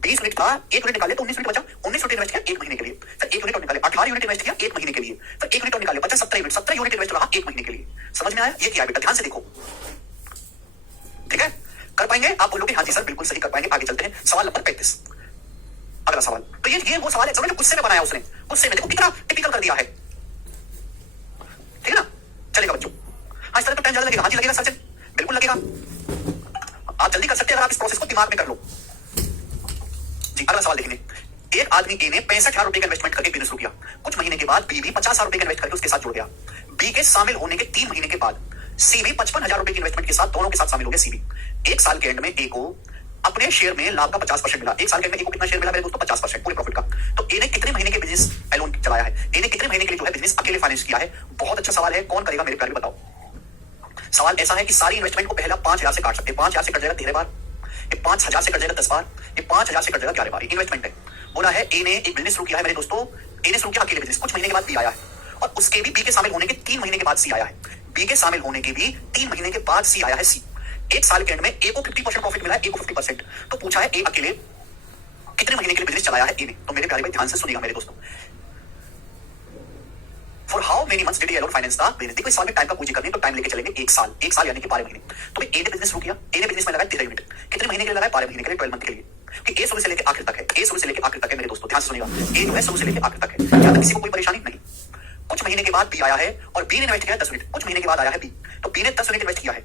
20 यूनिट था, 1 यूनिट निकाले तो 19 यूनिट बचा, 19 यूनिट इन्वेस्ट किया 1 महीने के लिए, फिर 1 यूनिट और निकाले, 18 यूनिट इन्वेस्ट किया 1 महीने के लिए, फिर 1 यूनिट और निकाले बचा 17 यूनिट इन्वेस्ट रहा 1 महीने के लिए। समझ में आया? ये क्या है बेटा, ध्यान से देखो, ठीक है? कर पाएंगे आप? बोलोगे हाँ जी सर बिल्कुल सही कर पाएंगे। आगे चलते हैं, सवाल नंबर 35, अगला सवाल। तो ये वो सवाल है जो गुस्से में बनाया उसने, गुस्से में, देखो कितना टिपिकल कर दिया है, ठीक है ना? चलेगा बच्चों? हाँ इस तरह तो टाइम ज्यादा लगेगा। हाँ जी लगेगा सचिन, बिल्कुल लगेगा, आप जल्दी कर सकते हैं अगर आप इस प्रोसेस को दिमाग में कर लो जी। अगला सवाल देखेंगे, एक आदमी ए ने 65,000 रुपए का इन्वेस्टमेंट करके बिजनेस शुरू किया, कुछ महीने के बाद बी भी 50,000 रुपए का इन्वेस्ट करके उसके साथ जुड़ गया। बी के शामिल होने के 3 महीने के बाद सी भी 55,000 रुपए के इन्वेस्टमेंट के साथ दोनों के साथ शामिल हो गए। सी भी 1 साल के एंड में ए को अपने शेयर में लाभ का 50% मिला। 1 साल के एंड में ए को कितना शेयर मिला मेरे दोस्तों? 50% पूरे प्रॉफिट का। तो ए ने कितने महीने के बिजनेस एलोन चलाया है? ए ने कितने महीने के लिए जो है बिजनेस अकेले फाइनेंस किया है? बहुत अच्छा सवाल है, कौन करेगा मेरे प्यारे बताओ। सवाल ऐसा है कि सारी इन्वेस्टमेंट को पहला 5,000 से काट सकते हैं, 5,000 से कट जाएगा 13 बार, ये 5,000 से कट जाएगा 10 बार, ये 5,000 से कट जाएगा 11 बार। इन्वेस्टमेंट है, बोला है ए ने एक बिजनेस शुरू किया है मेरे दोस्तों, ए ने शुरू किया अकेले बिजनेस, कुछ महीने के बाद बी आया है, और उसके भी बी के शामिल होने के 3 महीने के बाद सी आया है। बी के शामिल होने के भी 3 महीने के बाद सी आया है। सी 1 साल के एंड में ए को 50% प्रॉफिट मिला है, ए को 50%। तो पूछा है ए अकेले कितने महीने के लिए बिजनेस चलाया है ए ने? तो मेरे प्यारे भाई ध्यान से सुनिएगा मेरे दोस्तों, for how many months did he alone finance the business? देखो इस सवाल में टाइम का पूजी करनी है तो टाइम लेके चलेंगे 1 साल, 1 साल यानी कि 12 महीने। तो भाई ए ने बिजनेस शुरू किया, ए ने बिजनेस में लगाया 13 यूनिट, कितने महीने के लिए लगाया? 12 महीने के लिए, 12 मंथ के लिए। कि ए शुरू से लेकर आखिर तक है, ए शुरू से लेकर आखिर तक है मेरे दोस्तों, ध्यान से सुनिएगा, ए जो है शुरू से लेकर आखिर तक है, यहां तक किसी को कोई परेशानी नहीं। कुछ महीने के बाद बी आया है और बी ने इन्वेस्ट किया 10 यूनिट, कुछ महीने के बाद आया है बी, तो बी ने 10 यूनिट इन्वेस्ट किया है।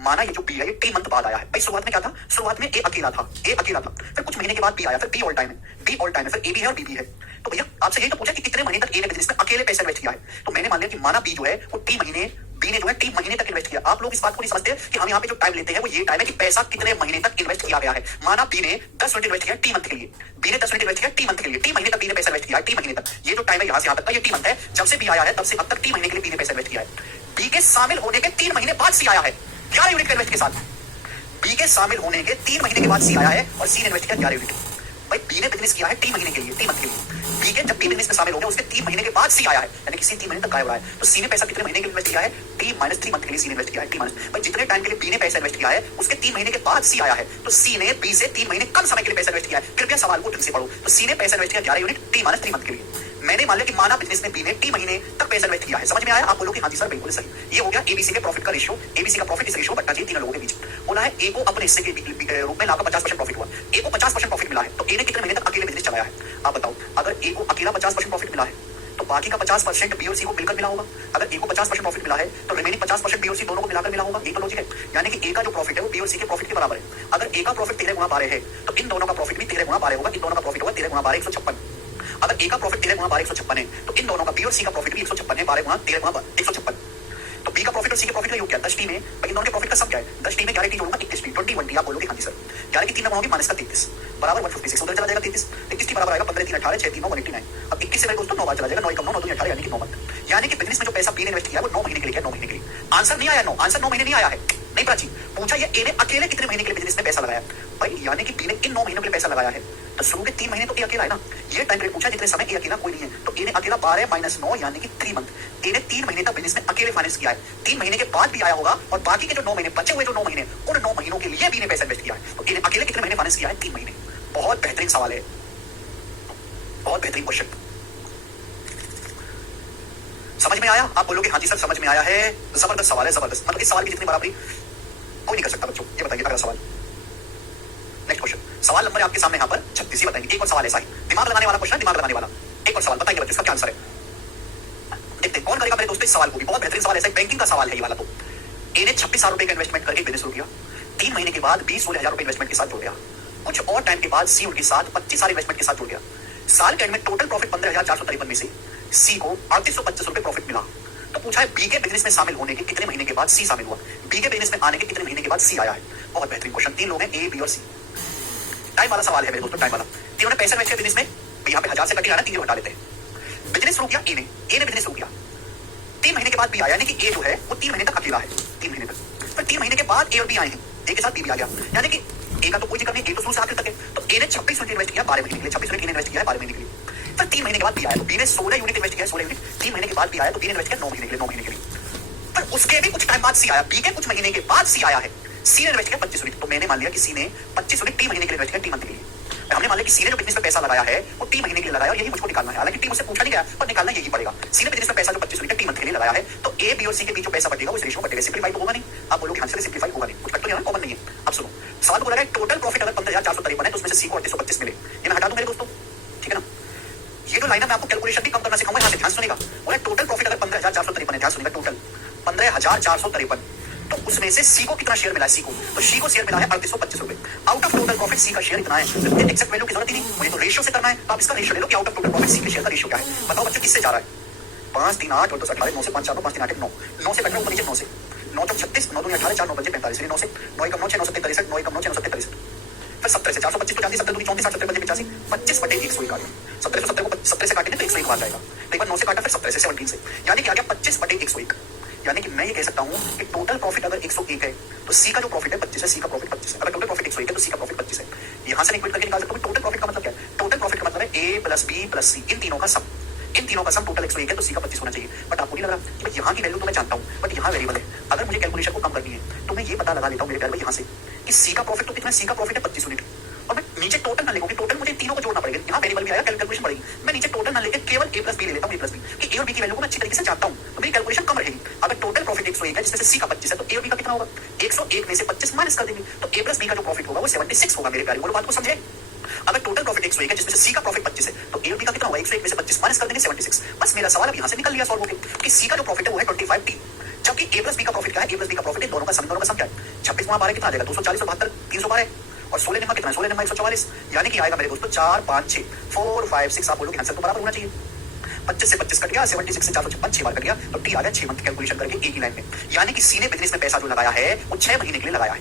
माना ये जो बी है ये 3 मंथ बाद आया है। भाई शुरुआत में क्या था? शुरुआत में ए अकेला था, ए अकेला था, फिर कुछ महीने के बाद बी आया, फिर बी ऑल टाइम है, बी ऑल टाइम है, फिर ए भी है और बी भी है। तो भैया आपसे यही तो पूछा कि कितने महीने तक ए ने बिजनेस में अकेले पैसे इन्वेस्ट किया है? तो मैंने मान लिया कि माना बी जो है वो 3 महीने, बी ने जो है 3 महीने तक इन्वेस्ट किया। आप लोग इस बात को नहीं समझते कि हम यहाँ पे जो टाइम लेते हैं वो ये टाइम है कि पैसा कितने महीने तक इन्वेस्ट किया गया है। माना बी ने 10 यूनिट इन्वेस्ट किया 3 मंथ के लिए, बी ने 10 यूनिट इन्वेस्ट किया 3 मंथ के लिए, 3 महीने तक बी ने पैसा इन्वेस्ट किया है, 3 महीने तक, ये जो टाइम है यहाँ से यहाँ तक का ये 3 मंथ है। जब से बी आया है तब से अब तक 3 महीने के लिए बी ने पैसा इन्वेस्ट किया है। बी के शामिल होने के 3 महीने बाद सी आया है 11 यूनिट के इन्वेस्ट के साथ। बी के शामिल होने के 3 महीने के बाद सी आया है और सी ने इन्वेस्ट किया 11 यूनिट। भाई बी ने बिजनेस किया है 3 महीने के लिए, 3 मंथ के लिए। बी के जब बी बिजनेस में शामिल हो गया उसके 3 महीने के बाद सी आया है, यानी कि सी 3 महीने तक गायब रहा है। तो सी ने पैसा कितने महीने के लिए इन्वेस्ट किया है? T-3 मंथ के लिए सी ने इन्वेस्ट किया है। T- भाई जितने टाइम के लिए बी ने पैसा इन्वेस्ट किया है उसके 3 महीने के बाद सी आया है, तो सी ने बी से 3 महीने कम समय के लिए पैसा इन्वेस्ट किया है। कृपया सवाल को ठीक से पढ़ो। तो सी ने पैसा इन्वेस्ट किया 11 यूनिट T-3 मंथ के लिए। मैंने मान लिया कि माना बिजनेस में बी ने 3 महीने तक पैसा इन्वेस्ट किया है। समझ में आया? आप बोलो कि हाँ जी सर बिल्कुल सही। ये हो गया एबीसी के प्रॉफिट का रेशियो, एबीसी का प्रॉफिट इस रेशियो बट्टा जी तीनों लोगों के बीच। बोला है ए को अपने हिस्से के रूप में लाभ का 50% प्रॉफिट हुआ, ए को 50% प्रॉफिट मिला है, तो ए ने कितने महीने तक अकेले बिजनेस चलाया है? आप बताओ, अगर ए को अकेला 50% प्रॉफिट मिला है तो बाकी का 50% बी और सी को मिलकर मिला होगा। अगर ए को 50% प्रॉफिट मिला है तो रिमेनिंग 50% बी और सी दोनों को मिलाकर मिला होगा। ये तो लॉजिक है, यानी कि ए का जो प्रॉफिट है वो बी और सी के प्रॉफिट के बराबर है। अगर ए का प्रॉफिट 13 गुना 12 है तो इन दोनों का प्रॉफिट भी 13 गुना 12 होगा। इन दोनों का प्रॉफिट होगा 13 गुना 12 156। अगर ए का प्रॉफिट 13 गुना 12 156 है तो इन दोनों का बी और सी का प्रॉफिट भी 156 है, 12 गुना 13 गुना 156। तो बी का प्रॉफिट और सी के प्रॉफिट का योग क्या? 10 टी में, इन दोनों के प्रॉफिट का सम क्या है? 10 टी में 11 टी जोड़ूंगा 21 टी, 21 टी। आप बोलोगे हाँ जी सर 11 की 3 लगाओगे माइनस का 33 बराबर 156, उधर चला जाएगा 33, 21 टी बराबर आएगा 15 3 18 6 3 9 189। अब 21 से मेरे दोस्तों 9 बार चला जाएगा, 9 कम 9 9 18 यानी कि 9 मंथ। यानी कि बिजनेस में जो पैसा बी ने इन्वेस्ट किया है वो 9 महीने के लिए, 9 महीने के लिए। आंसर नहीं आया 9, आंसर 9 महीने नहीं आया है, नहीं प्राची। पूछा ये ए ने अकेले कितने महीने के लिए बिजनेस में पैसा लगाया? भाई यानी कि बी ने इन 9 महीनों के लिए पैसा लगाया है, तो शुरू के 3 महीने तो ए अकेला है ना। ये टाइम पीरियड पूछा जितने समय ए अकेला कोई नहीं है, तो ए ने अकेला 12 माइनस 9 यानी कि 3 मंथ। ए ने 3 महीने तक बिजनेस में अकेले फाइनेंस किया है, 3 महीने के बाद भी आया होगा और बाकी के जो 9 महीने बचे हुए, जो 9 महीने, उन 9 महीनों के लिए बी ने पैसा इन्वेस्ट किया है। तो ए ने अकेले कितने महीने फाइनेंस किया है? 3 महीने। बहुत बेहतरीन सवाल है, बहुत बेहतरीन क्वेश्चन। समझ में आया? आप बोलोगे हाँ जी सर समझ में आया है। जबरदस्त सवाल है, जबरदस्त। मतलब इस सवाल की जितनी बराबरी कोई नहीं कर सकता बच्चों। ये बताइए अगला सवाल, नेक्स्ट क्वेश्चन। सवाल नंबर आपके सामने यहाँ पर 36 ही बताएंगे। एक और सवाल ऐसा ही दिमाग लगाने वाला क्वेश्चन, दिमाग लगाने वाला। एक और सवाल बताएंगे बच्चों, इसका क्या आंसर है? देखते हैं कौन करेगा मेरे दोस्तों इस सवाल को भी। बहुत बेहतरीन सवाल, ऐसा बैंकिंग का सवाल है ये वाला। तो ए ने 26,000 रुपए का इन्वेस्टमेंट करके बिजनेस शुरू किया, 3 महीने के बाद 20-16,000 रुपए इन्वेस्टमेंट के साथ जुड़ गया। कुछ और टाइम के बाद सी उनके साथ 25,000 इन्वेस्टमेंट के साथ जुड़ गया। साल के एंड में टोटल प्रॉफिट 15,453 में से सी को 3825 रुपए प्रॉफिट मिला। तो पूछा है बी के बिजनेस में शामिल होने के कितने महीने के बाद सी शामिल हुआ? बी के बिजनेस में आने के कितने महीने के बाद सी आया है? बहुत बेहतरीन क्वेश्चन। 3 लोग हैं, ए बी और सी। टाइम वाला सवाल है मेरे दोस्तों, टाइम वाला। तीनों ने पैसे इन्वेस्ट किया बिजनेस में, यहाँ पे 1000 से कट रहा है, 3 हटा लेते हैं। बिजनेस शुरू किया ए ने बिजनेस शुरू किया, 3 महीने के बाद बी आया, यानी कि ए जो है वो 3 महीने तक अकेला है, 3 महीने तक। फिर 3 महीने के बाद ए और बी आए हैं, ए के साथ बी भी आ गया, यानी कि ए का तो कोई जिक्र नहीं, ए तो शुरू से आखिर तक है। तो ए ने 26 यूनिट इन्वेस्ट किया 12 महीने के लिए, 26 यूनिट इन्वेस्ट किया है 12 महीने के लिए। फिर 3 महीने के बाद बी आया तो बी ने 16 यूनिट इन्वेस्ट किया, 16 यूनिट 3 महीने के बाद बी आया तो बी ने इन्वेस्ट किया 9 महीने के लिए, 9 महीने के लिए। फिर उसके भी कुछ टाइम बाद सी आया, बी के कुछ महीने के बाद सी आया है, सी ने इन्वेस्ट किया 25 यूनिट। तो मैंने मान लिया कि सी ने 25 यूनिट 3 महीने के लिए इन्वेस्ट किया, 3 मंथ के लिए। हमने मान लिया कि सी ने जो बिजनेस में पैसा लगाया है वो 3 महीने के लिए लगाया और यही मुझको निकालना है। हालांकि टी मुझसे पूछा नहीं गया पर निकालना यही पड़ेगा। सी ने बिजनेस में पैसा जो 25 यूनिट 3 मंथ के लिए लगाया है तो ए बी और सी के बीच जो पैसा बटेगा वो इस रेशियो में बटेगा। सिंपलीफाई तो होगा नहीं, आप बोलोगे आंसर सिंपलीफाई होगा नहीं, कुछ फैक्टर नहीं है, कॉमन नहीं है। अब सुनो सवाल बोला है टोटल प्रॉफिट अगर 15,453 है तो उसमें से सी को 3825 मिले, ये मैं हटा दूं मेरे दोस्तों, ठीक है ना। ये जो लाइन है मैं आपको कैलकुलेशन भी कम करना सिखाऊंगा, यहाँ से ध्यान सुनेगा। बोला टोटल प्रॉफिट अगर 15,453 है, ध्यान सुनेगा, टोटल 15,453 तो उसमें से सी को कितना शेयर मिला है, सी को तो सी को शेयर मिला है 3825 रुपए। आउट ऑफ टोटल प्रॉफिट सी का शेयर इतना है, तो एक्सेप्ट वैल्यू की जरूरत ही नहीं, मुझे तो रेशियो से करना है। तो आप इसका रेशियो ले लो कि आउट ऑफ टोटल प्रॉफिट सी के शेयर का रेशियो क्या है। बताओ बच्चों किससे जा रहा है, 5 3 8 और 10 18 9 से 5 4 9 5 3 8 9 9 से कट रहा ऊपर नीचे 9 से 9 चौक 36 9 2 18 4 9 5 45 9 से 9 कम 9 6 9 7 43 9 कम 9 6 9 7 43 फिर 17 से 425 तो 40 17 2 34 70 85 25 बटे 100 काटो 17 से 70 को 17 से काटेंगे तो 101 आ जाएगा। तो एक बार 9 से काटा फिर 17 से 17 से यानी कि आ गया 25 बटे 101। यानी कि मैं ये कह सकता हूं कि टोटल प्रॉफिट अगर 101 है तो सी का जो प्रॉफिट है 25 है, सी का प्रॉफिट 25 है। अगर टोटल प्रॉफिट 101 है तो सी का प्रॉफिट 25 है। यहां से इक्वेट करके निकाल सकते हो टोटल प्रॉफिट का मतलब क्या है। टोटल प्रॉफिट का मतलब है ए प्लस बी प्लस सी, इन तीनों का सम, इन तीनों का सम टोटल 101 है तो सी का 25 होना चाहिए। बट आपको नहीं लग रहा कि यहाँ की वैल्यू तो मैं जानता हूँ बट यहाँ वेरिएबल है। अगर मुझे कैलकुलेशन को कम करनी है तो मैं ये पता लगा लेता हूँ मेरे प्यार में यहाँ से कि सी का प्रॉफिट तो कितना, सी का प्रॉफिट है 25 यूनिट और मैं नीचे टोटल ना लेकर, टोटल मुझे तीनों को जोड़ना पड़ेगा। यहाँ वेरिएबल भी आएगा, कैलकुलेशन पड़ेगी। मैं नीचे टोटल ना लेकर केवल ए प्लस बी ले लेता हूँ, ए प्लस बी कि ए और बी की वैल्यू को मैं अच्छी तरीके से जानता हूँ तो मेरी कैलकुलेशन कम रहेगी। अगर टोटल प्रॉफिट 101 है जिसमें से सी का 25 है तो ए और बी का कितना होगा, 101 में से 25 माइनस कर देंगे तो ए प्लस बी का जो प्रॉफिट होगा वो 76 होगा। मेरे प्यारे बोलो बात को समझे। अगर टोटल प्रॉफिट 101 है जिसमें से सी का प्रॉफिट 25 है तो ए और बी का कितना होगा, 101 में से 25 माइनस कर देंगे 76। बस मेरा सवाल अब यहाँ से निकल लिया सॉल्व होकर कि सी का जो प्रॉफिट है वो है 25T, जबकि ए प्लस बी का प्रॉफिट क्या है, ए प्लस बी का प्रॉफिट है दोनों का सम, दोनों का सम क्या है 26 गुणा 12 कितना आ जाएगा 240 और 72 312 और 16 नंबर कितना है, 16 नंबर 144 यानी कि आएगा मेरे दोस्तों 4 5 6 4 5 6। आप बोलोगे आंसर तो बराबर होना चाहिए। 25 से 25 कट गया, 76 से 456 6 बार कट गया तो टी आ गया 6 मंथ कैलकुलेशन करके एक ही लाइन में। यानी कि सी ने बिजनेस में पैसा जो लगाया है वो 6 महीने के लिए लगाया है।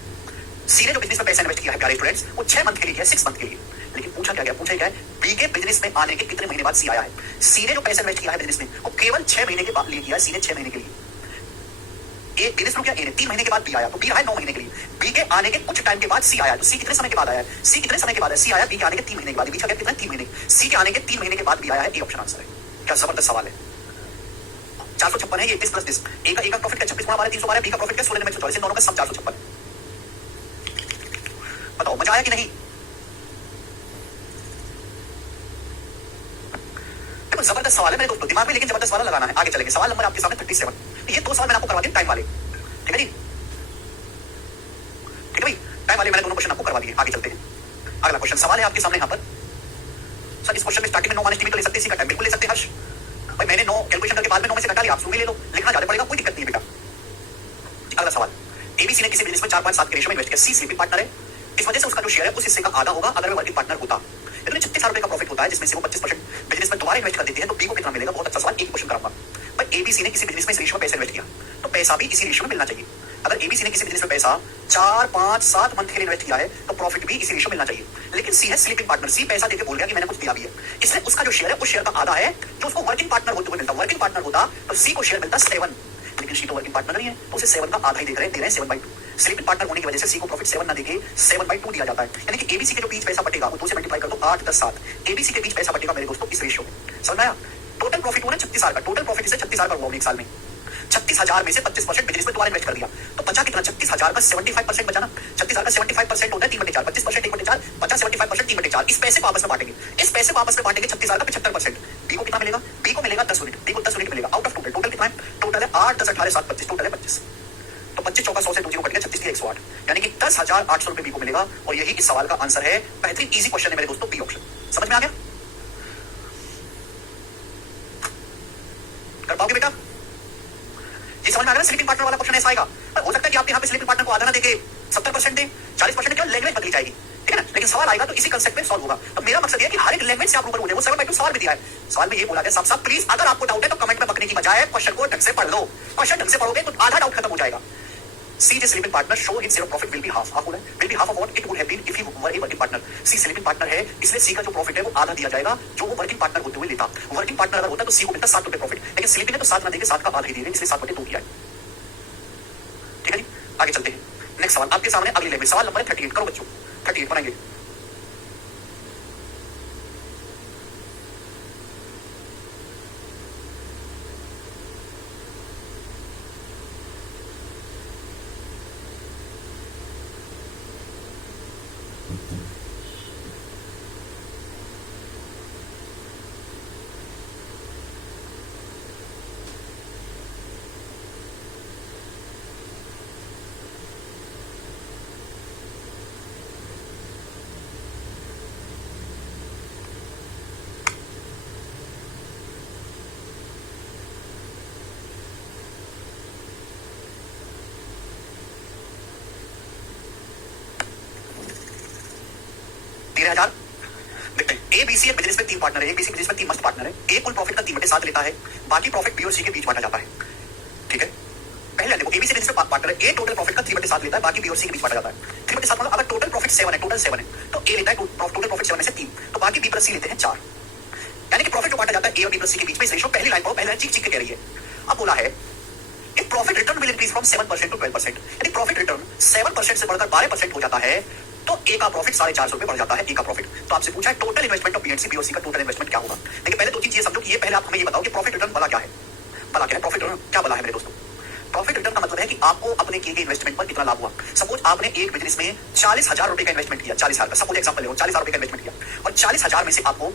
सी ने जो बिजनेस में पैसा इन्वेस्ट किया है प्यारे स्टूडेंट्स वो 6 मंथ के लिए किया, 6 मंथ के लिए। लेकिन पूछा क्या गया, पूछा क्या है बी के बिजनेस में आने के कितने महीने बाद सी आया है। सी ने जो पैसा इन्वेस्ट किया है बिजनेस में वो केवल 6 महीने के बाद लिए किया है, सी ने 6 महीने के लिए। ए बिजनेस रुक गया, ए ने 3 महीने के बाद बी आया तो बी रहा है 9 महीने के लिए। बी के आने के कुछ टाइम के बाद सी आया तो सी कितने समय के बाद आया है, सी कितने समय के बाद है, सी आया बी के आने के 3 महीने के बाद, बीच का कितना 3 महीने, सी के आने के 3 महीने के बाद बी आया है। ए ऑप्शन आंसर है। क्या जबरदस्त सवाल है। 456 है ये 21 प्लस 10 ए का प्रॉफिट का 26 गुणा 12 312 बी का प्रॉफिट का 16 में 144 दोनों का सम 456। बताओ मजा आया कि नहीं। देखो जबरदस्त सवाल है मेरे दोस्तों, दिमाग में लेकिन जबरदस्त सवाल लगाना है। आगे चलेंगे, सवाल नंबर आपके सामने 37। ये 2 सवाल मैंने आपको करवा दिए टाइम वाले, ठीक है जी, ठीक है भाई, टाइम वाले मैंने दोनों क्वेश्चन आपको करवा दिए। आगे चलते हैं, अगला क्वेश्चन सवाल है आपके सामने यहाँ पर। सर इस क्वेश्चन में स्टार्टिंग में 9 माइनस टी तो ले सकते हैं, इसी का टाइम बिल्कुल ले सकते हैं हर्ष भाई। मैंने 9 कैलकुलेशन करके बाद में 9 में से कटा लिया, आप सुन ले लो, लिखना ज्यादा पड़ेगा, कोई दिक्कत नहीं है बेटा। अगला सवाल, एबीसी ने किसी बिजनेस में 4 5 7 के रेशियो में इन्वेस्ट किया, सी स्लीपिंग पार्टनर है, इस वजह से उसका जो शेयर है उस हिस्से का आधा होगा अगर वो वर्किंग पार्टनर होता। इतने 36,000 रुपए का प्रॉफिट होता है जिसमें से वो 25% बिजनेस में दोबारा इन्वेस्ट कर देते हैं तो बी को कितना मिलेगा। बहुत अच्छा सवाल, एक क्वेश्चन कराऊंगा। पर एबीसी ने किसी बिजनेस में इस रेशियो में पैसा इन्वेस्ट किया तो पैसा भी इसी रेशियो में मिलना चाहिए। अगर एबीसी ने किसी बिजनेस में पैसा 4 5 7 मंथ के लिए इन्वेस्ट किया है तो प्रॉफिट भी इसी रेशियो में मिलना चाहिए। लेकिन सी है स्लीपिंग पार्टनर, सी पैसा देके बोल गया कि मैंने कुछ दिया भी है, इसलिए उसका जो शेयर है उस शेयर का आधा है जो उसको वर्किंग पार्टनर होते हुए मिलता। वर्किंग पार्टनर होता तो सी को शेयर मिलता 7, लेकिन सी तो वर्किंग पार्टनर नहीं है तो उसे 7 का आधा ही दे रहे हैं 7/2। स्लीपिंग पार्टनर होने की वजह से सी को प्रॉफिट 7 ना देके 7/2 दिया जाता है। यानी कि एबीसी के जो बीच पैसा बटेगा वो 2 से मल्टीप्लाई कर दो 8 10 7 एबीसी के बीच पैसा बटेगा मेरे दोस्तों इस रेशियो में। समझ आया। टोटल प्रॉफिट हुआ 36,000 का, टोटल प्रॉफिट इसे 36,000 का हुआ एक साल में। 36,000 में से 25% बिजनेस में दोबारा इन्वेस्ट कर दिया तो बचा कितना, 36,000 का 75% बचा ना। 36,000 का 75% होता है 3/4, 25% 1/4 50, 75% 3/4। इस पैसे को आपस में बांटेंगे, इस पैसे को आपस में बांटेंगे 36,000 का 75%। बी को कितना मिलेगा, बी को मिलेगा 10 यूनिट, बी को 10 यूनिट मिलेगा आउट ऑफ टोटल। टोटल कितना है, टोटल है 8 10 18 7 25, टोटल है 25। तो 25 चौका 100 से 2 जीरो कट गया, 36 108 यानी कि 10,800 रुपए बी को मिलेगा और यही इस सवाल का आंसर है। बेहतरीन इजी क्वेश्चन है मेरे दोस्तों, बी ऑप्शन। समझ में आ गया, कर पाओगे बेटा। ये समझ में आ गया। स्लीपिंग पार्टनर वाला क्वेश्चन ऐसा आएगा, हो सकता है कि आप यहाँ पे स्लीपिंग पार्टनर को आधा ना देके 70% दे, 40% केवल लैंग्वेज बदली जाएगी, ठीक है ना। लेकिन सवाल आएगा तो इसी कंसेप्ट में सॉल्व होगा। तो मेरा मकसद ये है कि हर एक लैंग्वेज से आप ऊपर उठे। वो 7/2 सवाल भी दिया है, सवाल में ये बोला गया साफ साफ, प्लीज अगर आपको डाउट है तो कमेंट में बकने की बजाय क्वेश्चन को ढंग से पढ़ लो। क्वेश्चन ढंग से पढ़ोगे तो आधा डाउट खत्म हो जाएगा। C the sleeping partner show its zero profit will be half बोला है, will be half of what it would have been if he were a working partner। C sleeping partner है इसलिए C का जो profit है वो आधा दिया जाएगा जो वो वर्किंग पार्टनर होते हुए लेता। वर्किंग पार्टनर अगर होता तो C को मिलता 7 रुपए प्रॉफिट, लेकिन स्लीपिंग है तो 7 ना देंगे, 7 का आधा ही देंगे, इसलिए 7/2 किया है। ठीक है जी, आगे चलते हैं। नेक्स्ट सवाल आपके सामने अगली लैंग्वेज, सवाल नंबर 38 करो बच्चों, 38 बनाएंगे। 12,000। देखते हैं, ए बी सी बिजनेस में 3 पार्टनर है, ए बी सी बिजनेस में 3 मस्त पार्टनर है। ए कुल प्रॉफिट का 3/7 लेता है, बाकी प्रॉफिट बी और सी के बीच बांटा जाता है। ठीक है, पहले देखो, एबीसी बिजनेस में पार्टनर है, ए टोटल प्रॉफिट का 3/7 लेता है, बाकी बी और सी के बीच बांटा जाता है। 3/7 मतलब अगर टोटल प्रॉफिट 7 है, टोटल 7 है, तो ए लेता है टोटल प्रॉफिट 7 में से 3, तो बाकी बी प्लस सी लेते हैं 4। यानी कि प्रॉफिट जो बांटा जाता है ए और बी प्लस सी के बीच में, इस रेशो पहली लाइन पर पहले लाइन चीख के कह रही है। अब बोला है if profit return will increase from 7% to 12%, यदि प्रॉफिट रिटर्न 7% से बढ़कर 12% हो जाता है तो ए का प्रॉफिट 450 रुपए बढ़ जाता है, ए का प्रॉफिट। तो आपसे पूछा है total investment of BNC BOC का टोटल इन्वेस्टमेंट क्या होगा। देखिए पहले 2-3 चीजें समझो कि ये पहले आप हमें ये बताओ कि प्रॉफिट रिटर्न भला क्या है। भला क्या है प्रॉफिट रिटर्न, क्या भला है मेरे दोस्तों। प्रॉफिट रिटर्न का मतलब है कि आपको अपने किए गए इन्वेस्टमेंट पर कितना लाभ हुआ। सपोज आपने एक बिजनेस में 40,000 रुपए का इन्वेस्टमेंट किया, 40,000 का, सपोज एग्जांपल ले लो, 40,000 रुपए का इन्वेस्टमेंट किया और 40,000 में से आपको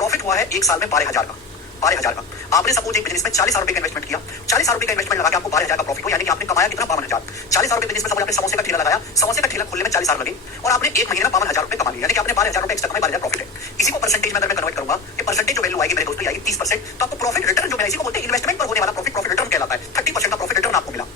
प्रॉफिट हुआ है एक साल में 12,000 का। 12,000 का आपने सपोज एक बिजनेस में 40,000 रुपए का इन्वेस्टमेंट किया, 40,000 रुपए का इन्वेस्टमेंट लगा के आपको 12,000 का प्रॉफिट हो, यानी कि आपने कमाया कितना 52,000। 40,000 रुपए बिजनेस में सपोज आपने समोसे का ठेला लगाया, समोसे का ठेला खोलने में 40,000 लगे और आपने एक महीने में 52,000 रुपए कमा लिया, यानी कि आपने 12,000 रुपए एक्स्ट्रा कमाए, 12,000 प्रॉफिट है। इसी को परसेंटेज में अगर मैं कन्वर्ट करूंगा कि परसेंटेज जो वैल्यू आएगी मेरे दोस्तों आएगी 30%, तो आपको प्रॉफिट रिटर्न जो मिला, इसी को बोलते हैं इन्वेस्टमेंट पर होने वाला प्रॉफिट, प्रॉफिट रिटर्न कहलाता है। 30% का प्रॉफिट रिटर्न आपको मिला,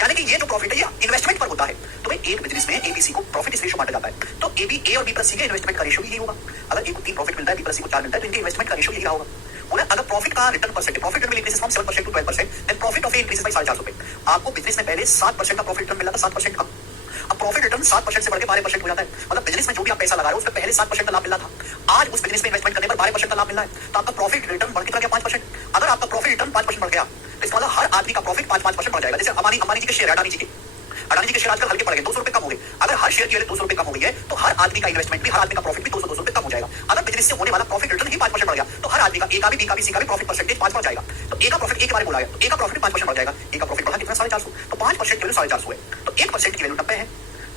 यानी कि ये जो प्रॉफिट है ये इन्वेस्टमेंट पर होता है। तो भाई एक बिजनेस में एबीसी को प्रॉफिट इस रेशो बांटा जाता है, तो एबी ए और बी प्लस सी के इन्वेस्टमेंट का रेशो भी यही होगा। अगर ए को 3 प्रॉफिट मिलता है, बी प्लस सी को 4 मिलता है, तो इनके इन्वेस्टमेंट का रेशो यही रहा होगा। अगर प्रॉफिट का return percentage, profit return increases from 7% to 12%, then profit of a increases by 450 रुपए। आपको बिजनेस में पहले 7% का प्रॉफिट रिटर्न मिला था, 7% का। अब प्रॉफिट रिटर्न 7% से बढ़कर 12% हो जाता है, मतलब बिजनेस में जो भी आप पैसा लगा रहे हो उस पर पहले 7% का लाभ मिला था, आज उस बिजनेस में इन्वेस्टमेंट करने पर 12% का लाभ मिल रहा है, तो आपका प्रॉफिट रिटर्न बढ़ के 5%। अगर आपका प्रॉफिट रिटर्न 5% बढ़ गया तो इसका मतलब हर आदमी का प्रॉफिट 5% बढ़ जाएगा। जैसे अम्बानी जी के शेयर, अडानी जी के शेयर आजकल हल्के पड़ गए, 200 रुपए कम हो गए। अगर हर शेयर की वैल्यू 200 रुपए कम हो गई है तो हर आदमी का इन्वेस्टमेंट भी, हर आदमी का प्रॉफिट भी 200 रुपए कम हो जाएगा। अगर बिजनेस से होने वाला प्रॉफिट रिटर्न ही 5% बढ़ गया तो हर आदमी का, ए का भी, बी का भी, सी का भी प्रॉफिट परसेंटेज 5 बढ़ जाएगा। तो ए का प्रॉफिट, ए के बारे में बोला है, तो ए का प्रॉफिट 5% बढ़ जाएगा। ए का प्रॉफिट बढ़ा कितना 450, तो 5% की वैल्यू 450 है, तो 1% की वैल्यू 90 है।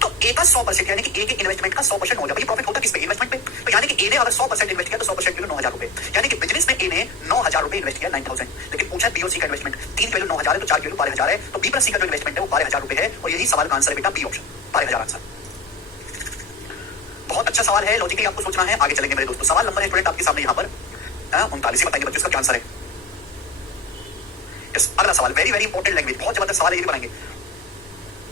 तो ए का 100% यानी कि ए के इन्वेस्टमेंट का 100% हो जाएगा। ये प्रॉफिट होता किस पे, इन्वेस्टमेंट पे। तो यानी कि ए ने अगर 100% इन्वेस्ट किया तो 100% की वैल्यू 9,000 रुपए, यानी कि बिजनेस में ए ने 9,000 रुपए इन्वेस्ट किया, 9,000। लेकिन पूछा बी और सी का इन्वेस्टमेंट, 3 की वैल्यू 9,000 है तो 4 की वैल्यू 12,000 है, तो बी प्लस सी का जो इन्वेस्टमेंट है वो 12,000 रुपए है और यही सवाल का आंसर है बेटा, बी ऑप्शन, 12,000 आंसर। बहुत अच्छा सवाल है, लॉजिकली आपको सोचना है। आगे चलेंगे मेरे दोस्तों, सवाल नंबर है स्टूडेंट आपके सामने यहाँ पर 39, बताएंगे बच्चों इसका क्या आंसर है। यस, अगला सवाल वेरी वेरी इंपॉर्टेंट लैंग्वेज, बहुत जबरदस्त सवाल है, ये भी बनाएंगे।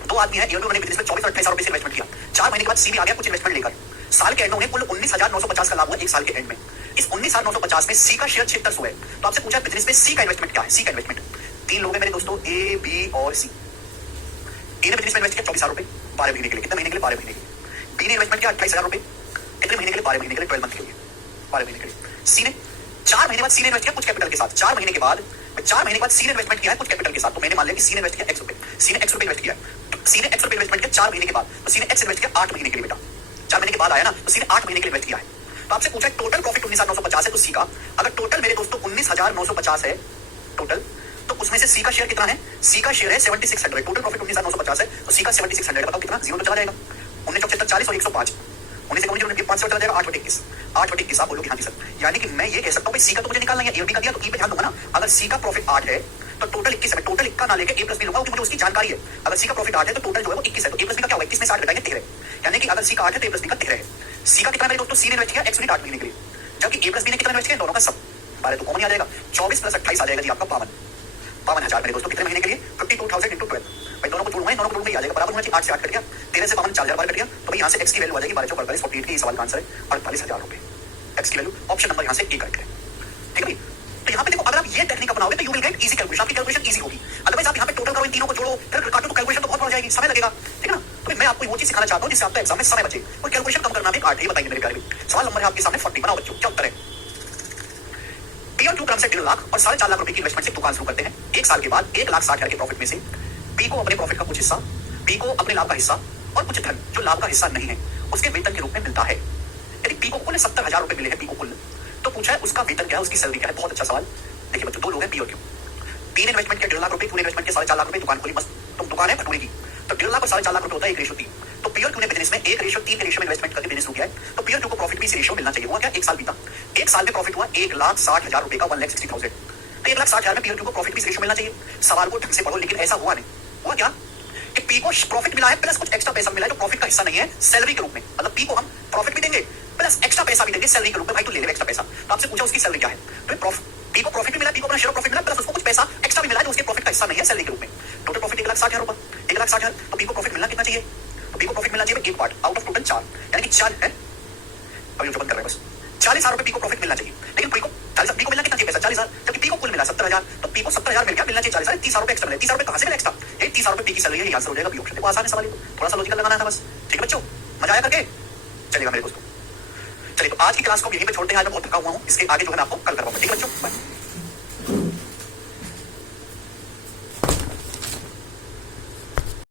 दो आदमी है, उन्होंने बिजनेस में 24 और 28,000 रुपए से इन्वेस्टमेंट किया, 4 महीने के बाद सी भी आ गया कुछ इन्वेस्टमेंट लेकर, साल के एंड में उन्हें कुल 19,950 का लाभ हुआ एक साल के एंड में। इस 19,950 में सी का शेयर 7600 है, तो आपसे पूछा बिजनेस में सी का इन्वेस्टमेंट क्या है। सी का इन्वेस्टमेंट 3 लोग हैं मेरे दोस्तों, ए बी और सी। ए ने बिजनेस में इन्वेस्ट किया 24,000 रुपए 12 महीने के लिए, कितने महीने के लिए, 12 महीने के लिए। बी ने इन्वेस्टमेंट किया 28,000 रुपए, कितने महीने के लिए, 12 महीने के लिए, 12 मंथ के लिए, 12 महीने के लिए। सी ने 4 महीने बाद सी ने इन्वेस्ट किया कुछ कैपिटल के साथ, 4 महीने के बाद सी ने इन्वेस्टमेंट किया है कुछ कैपिटल के साथ, तो मैंने मान लिया कि सी ने इन्वेस्ट किया x रुपए, सी ने x रुपए इन्वेस्ट किया, सी ने x रुपए इन्वेस्टमेंट किया 4 महीने के बाद, तो सी ने x इन्वेस्ट किया 8 महीने के लिए बेटा, 4 महीने के बाद आया ना, तो सी ने 8 महीने के लिए इन्वेस्ट किया है। तो आपसे पूछा टोटल प्रॉफिट 19,950 है, तो सी का अगर टोटल मेरे दोस्तों 19,950 है टोटल, तो उसमें से सी का शेयर कितना है, सी का शेयर है 7600, टोटल प्रॉफिट 19,950 है तो सी का 7600, बताओ कितना, जीरो तो चला जाएगा, 19 40 और 105, 5 से चला जाएगा 8/21, 8/21 आप बोलोगे हाँ जी सर। यानी कि मैं ये कह सकता हूँ सी का तो मुझे निकालना है, ए बी का दिया तो ई पे ध्यान दूंगा ना। अगर सी का प्रॉफिट 8 है तो टोटल 21 है, टोटल इक्का ना लेके ए प्लस बी लूंगा क्योंकि मुझे उसकी जानकारी है। अगर सी का प्रॉफिट 8 है तो टोटल जो है वो 21 है, तो ए प्लस बी का क्या होगा, 21 में 60 घटाएंगे 13, यानी कि अगर सी का 8 है तो ए प्लस बी का 13 है। सी का कितना मेरे दोस्तों, सी ने इन्वेस्ट किया x यूनिट 8 महीने के लिए, जबकि ए प्लस बी ने कितना इन्वेस्ट किया, दोनों का सब 12 तो कॉमन आ जाएगा, 24 + 28 आ जाएगा जी आपका 52,000 मेरे दोस्तों, कितने महीने के लिए, 52,000 × 12। भाई दोनों को जोड़ूंगा, दोनों को जोड़ूंगा ही आ जाएगा, बराबर होना चाहिए, 8 से 8 कट गया, 13 से 52 4000 बार कट गया, तो भाई यहाँ से x की वैल्यू आ जाएगी 12 × 4 = 48 की, सवाल का आंसर है 48,000 रुपए, x की वैल्यू ऑप्शन नंबर यहाँ से ए कट है। ठीक है भाई, तो यहाँ पे देखो अगर आप ये टेक्निक अपनाओगे तो you will get easy calculation, आपकी कैलकुलेशन इजी होगी। अदरवाइज आप यहाँ पे टोटल करो, इन तीनों को जोड़ो फिर काटो तो कैलकुलेशन तो बहुत बढ़ जाएगी, समय लगेगा, ठीक है ना। तो मैं आपको वो चीज सिखाना चाहता हूँ जिससे आपका एग्जाम में समय बचे और कैलकुलेशन कम करना भी एक आर्ट है, बताइए मेरे प्यारे। सवाल नंबर है आपके सामने 40, बनाओ बच्चों, क्या उत्तर है। पी और क्यू क्रम से 1.5 लाख और 4.5 लाख रुपए की इन्वेस्टमेंट से दुकान शुरू करते हैं। एक साल के बाद 1,60,000 के प्रॉफिट में से पी को अपने प्रॉफिट का कुछ हिस्सा, पी को अपने लाभ का हिस्सा और कुछ धन जो लाभ का हिस्सा नहीं है उसके वेतन के रूप में मिलता है। यदि पी को कुल 70,000 रुपए मिले हैं, पी को कुल, तो पूछा है उसका वेतन क्या है, उसकी सैलरी क्या है। बहुत अच्छा सवाल। देखिए बच्चों, 2 लोग हैं पी और क्यू, पी ने इन्वेस्टमेंट किया 1.5 लाख रुपए, क्यू ने इन्वेस्टमेंट किया 4.5 लाख रुपए, दुकान खोली, मस्त तुम दुकान है भटूरे की, तो 1.5 लाख और 4.5 लाख रुपए होता है 1:3। तो पी और क्यू ने बिजनेस में 1:3 के रेशियो में इन्वेस्टमेंट करके बिजनेस शुरू किया है, तो पी और क्यू को प्रॉफिट भी इस रेशियो मिलना चाहिए। हुआ क्या, 1 साल बीता, 1 साल में प्रॉफिट हुआ 1,60,000 रुपए का, 1,60,000, तो 1,60,000 में पी और क्यू को प्रॉफिट भी इस रेशियो मिलना चाहिए। सवाल को ढंग से पढ़ो, लेकिन ऐसा हुआ नहीं। हुआ क्या कि पी को प्रॉफिट मिला है प्लस कुछ एक्स्ट्रा पैसा मिला है जो प्रॉफिट का हिस्सा नहीं है, सैलरी के रूप में, मतलब पी को हम प्रॉफिट भी देंगे प्लस एक्स्ट्रा पैसा भी देंगे सैलरी के रूप में। भाई तो ले ले एक्स्ट्रा पैसा, तो आपसे पूछा उसकी सैलरी क्या है, तो पी को प्रॉफिट भी मिला, पी को अपना शेयर प्रॉफिट मिला प्लस उसको कुछ पैसा एक्स्ट्रा भी मिला जो उसके प्रॉफिट का हिस्सा नहीं है, सैलरी के रूप में। टोटल प्रॉफिट 1,60,000 रुपए, 1,60,000, तो पी को प्रॉफिट मिलना कितना चाहिए, तो पी को प्रॉफिट मिलना चाहिए 1 पार्ट आउट ऑफ टोटल 4, यानी कि 4 है अभी जो बंद कर रहे हैं बस 40,000 रुपए पी को प्रॉफिट मिलना चाहिए, लेकिन पी को 40,000 पी को मिलना कितना चाहिए पैसा 40,000, जबकि पी को कुल मिला 70,000, तो पी को 70,000 मिल गया, मिलना चाहिए 40,000, 30,000 रुपए एक्स्ट्रा मिले, 30,000 रुपए कहां से मिले एक्स्ट्रा, ये 30,000 रुपए पी की सैलरी है, आंसर हो जाएगा बी ऑप्शन। देखो आसान है सवाल, थोड़ा सा लॉजिकल लगाना था बस। ठीक है बच्चों, मजा आया करके, चलेगा मेरे दोस्तों। चलिए तो आज की क्लास को यहीं पे छोड़ते हैं, आज मैं बहुत थका हुआ हूं, इसके आगे जो है मैं आपको कल करवाऊंगा। ठीक है बच्चों, बाय।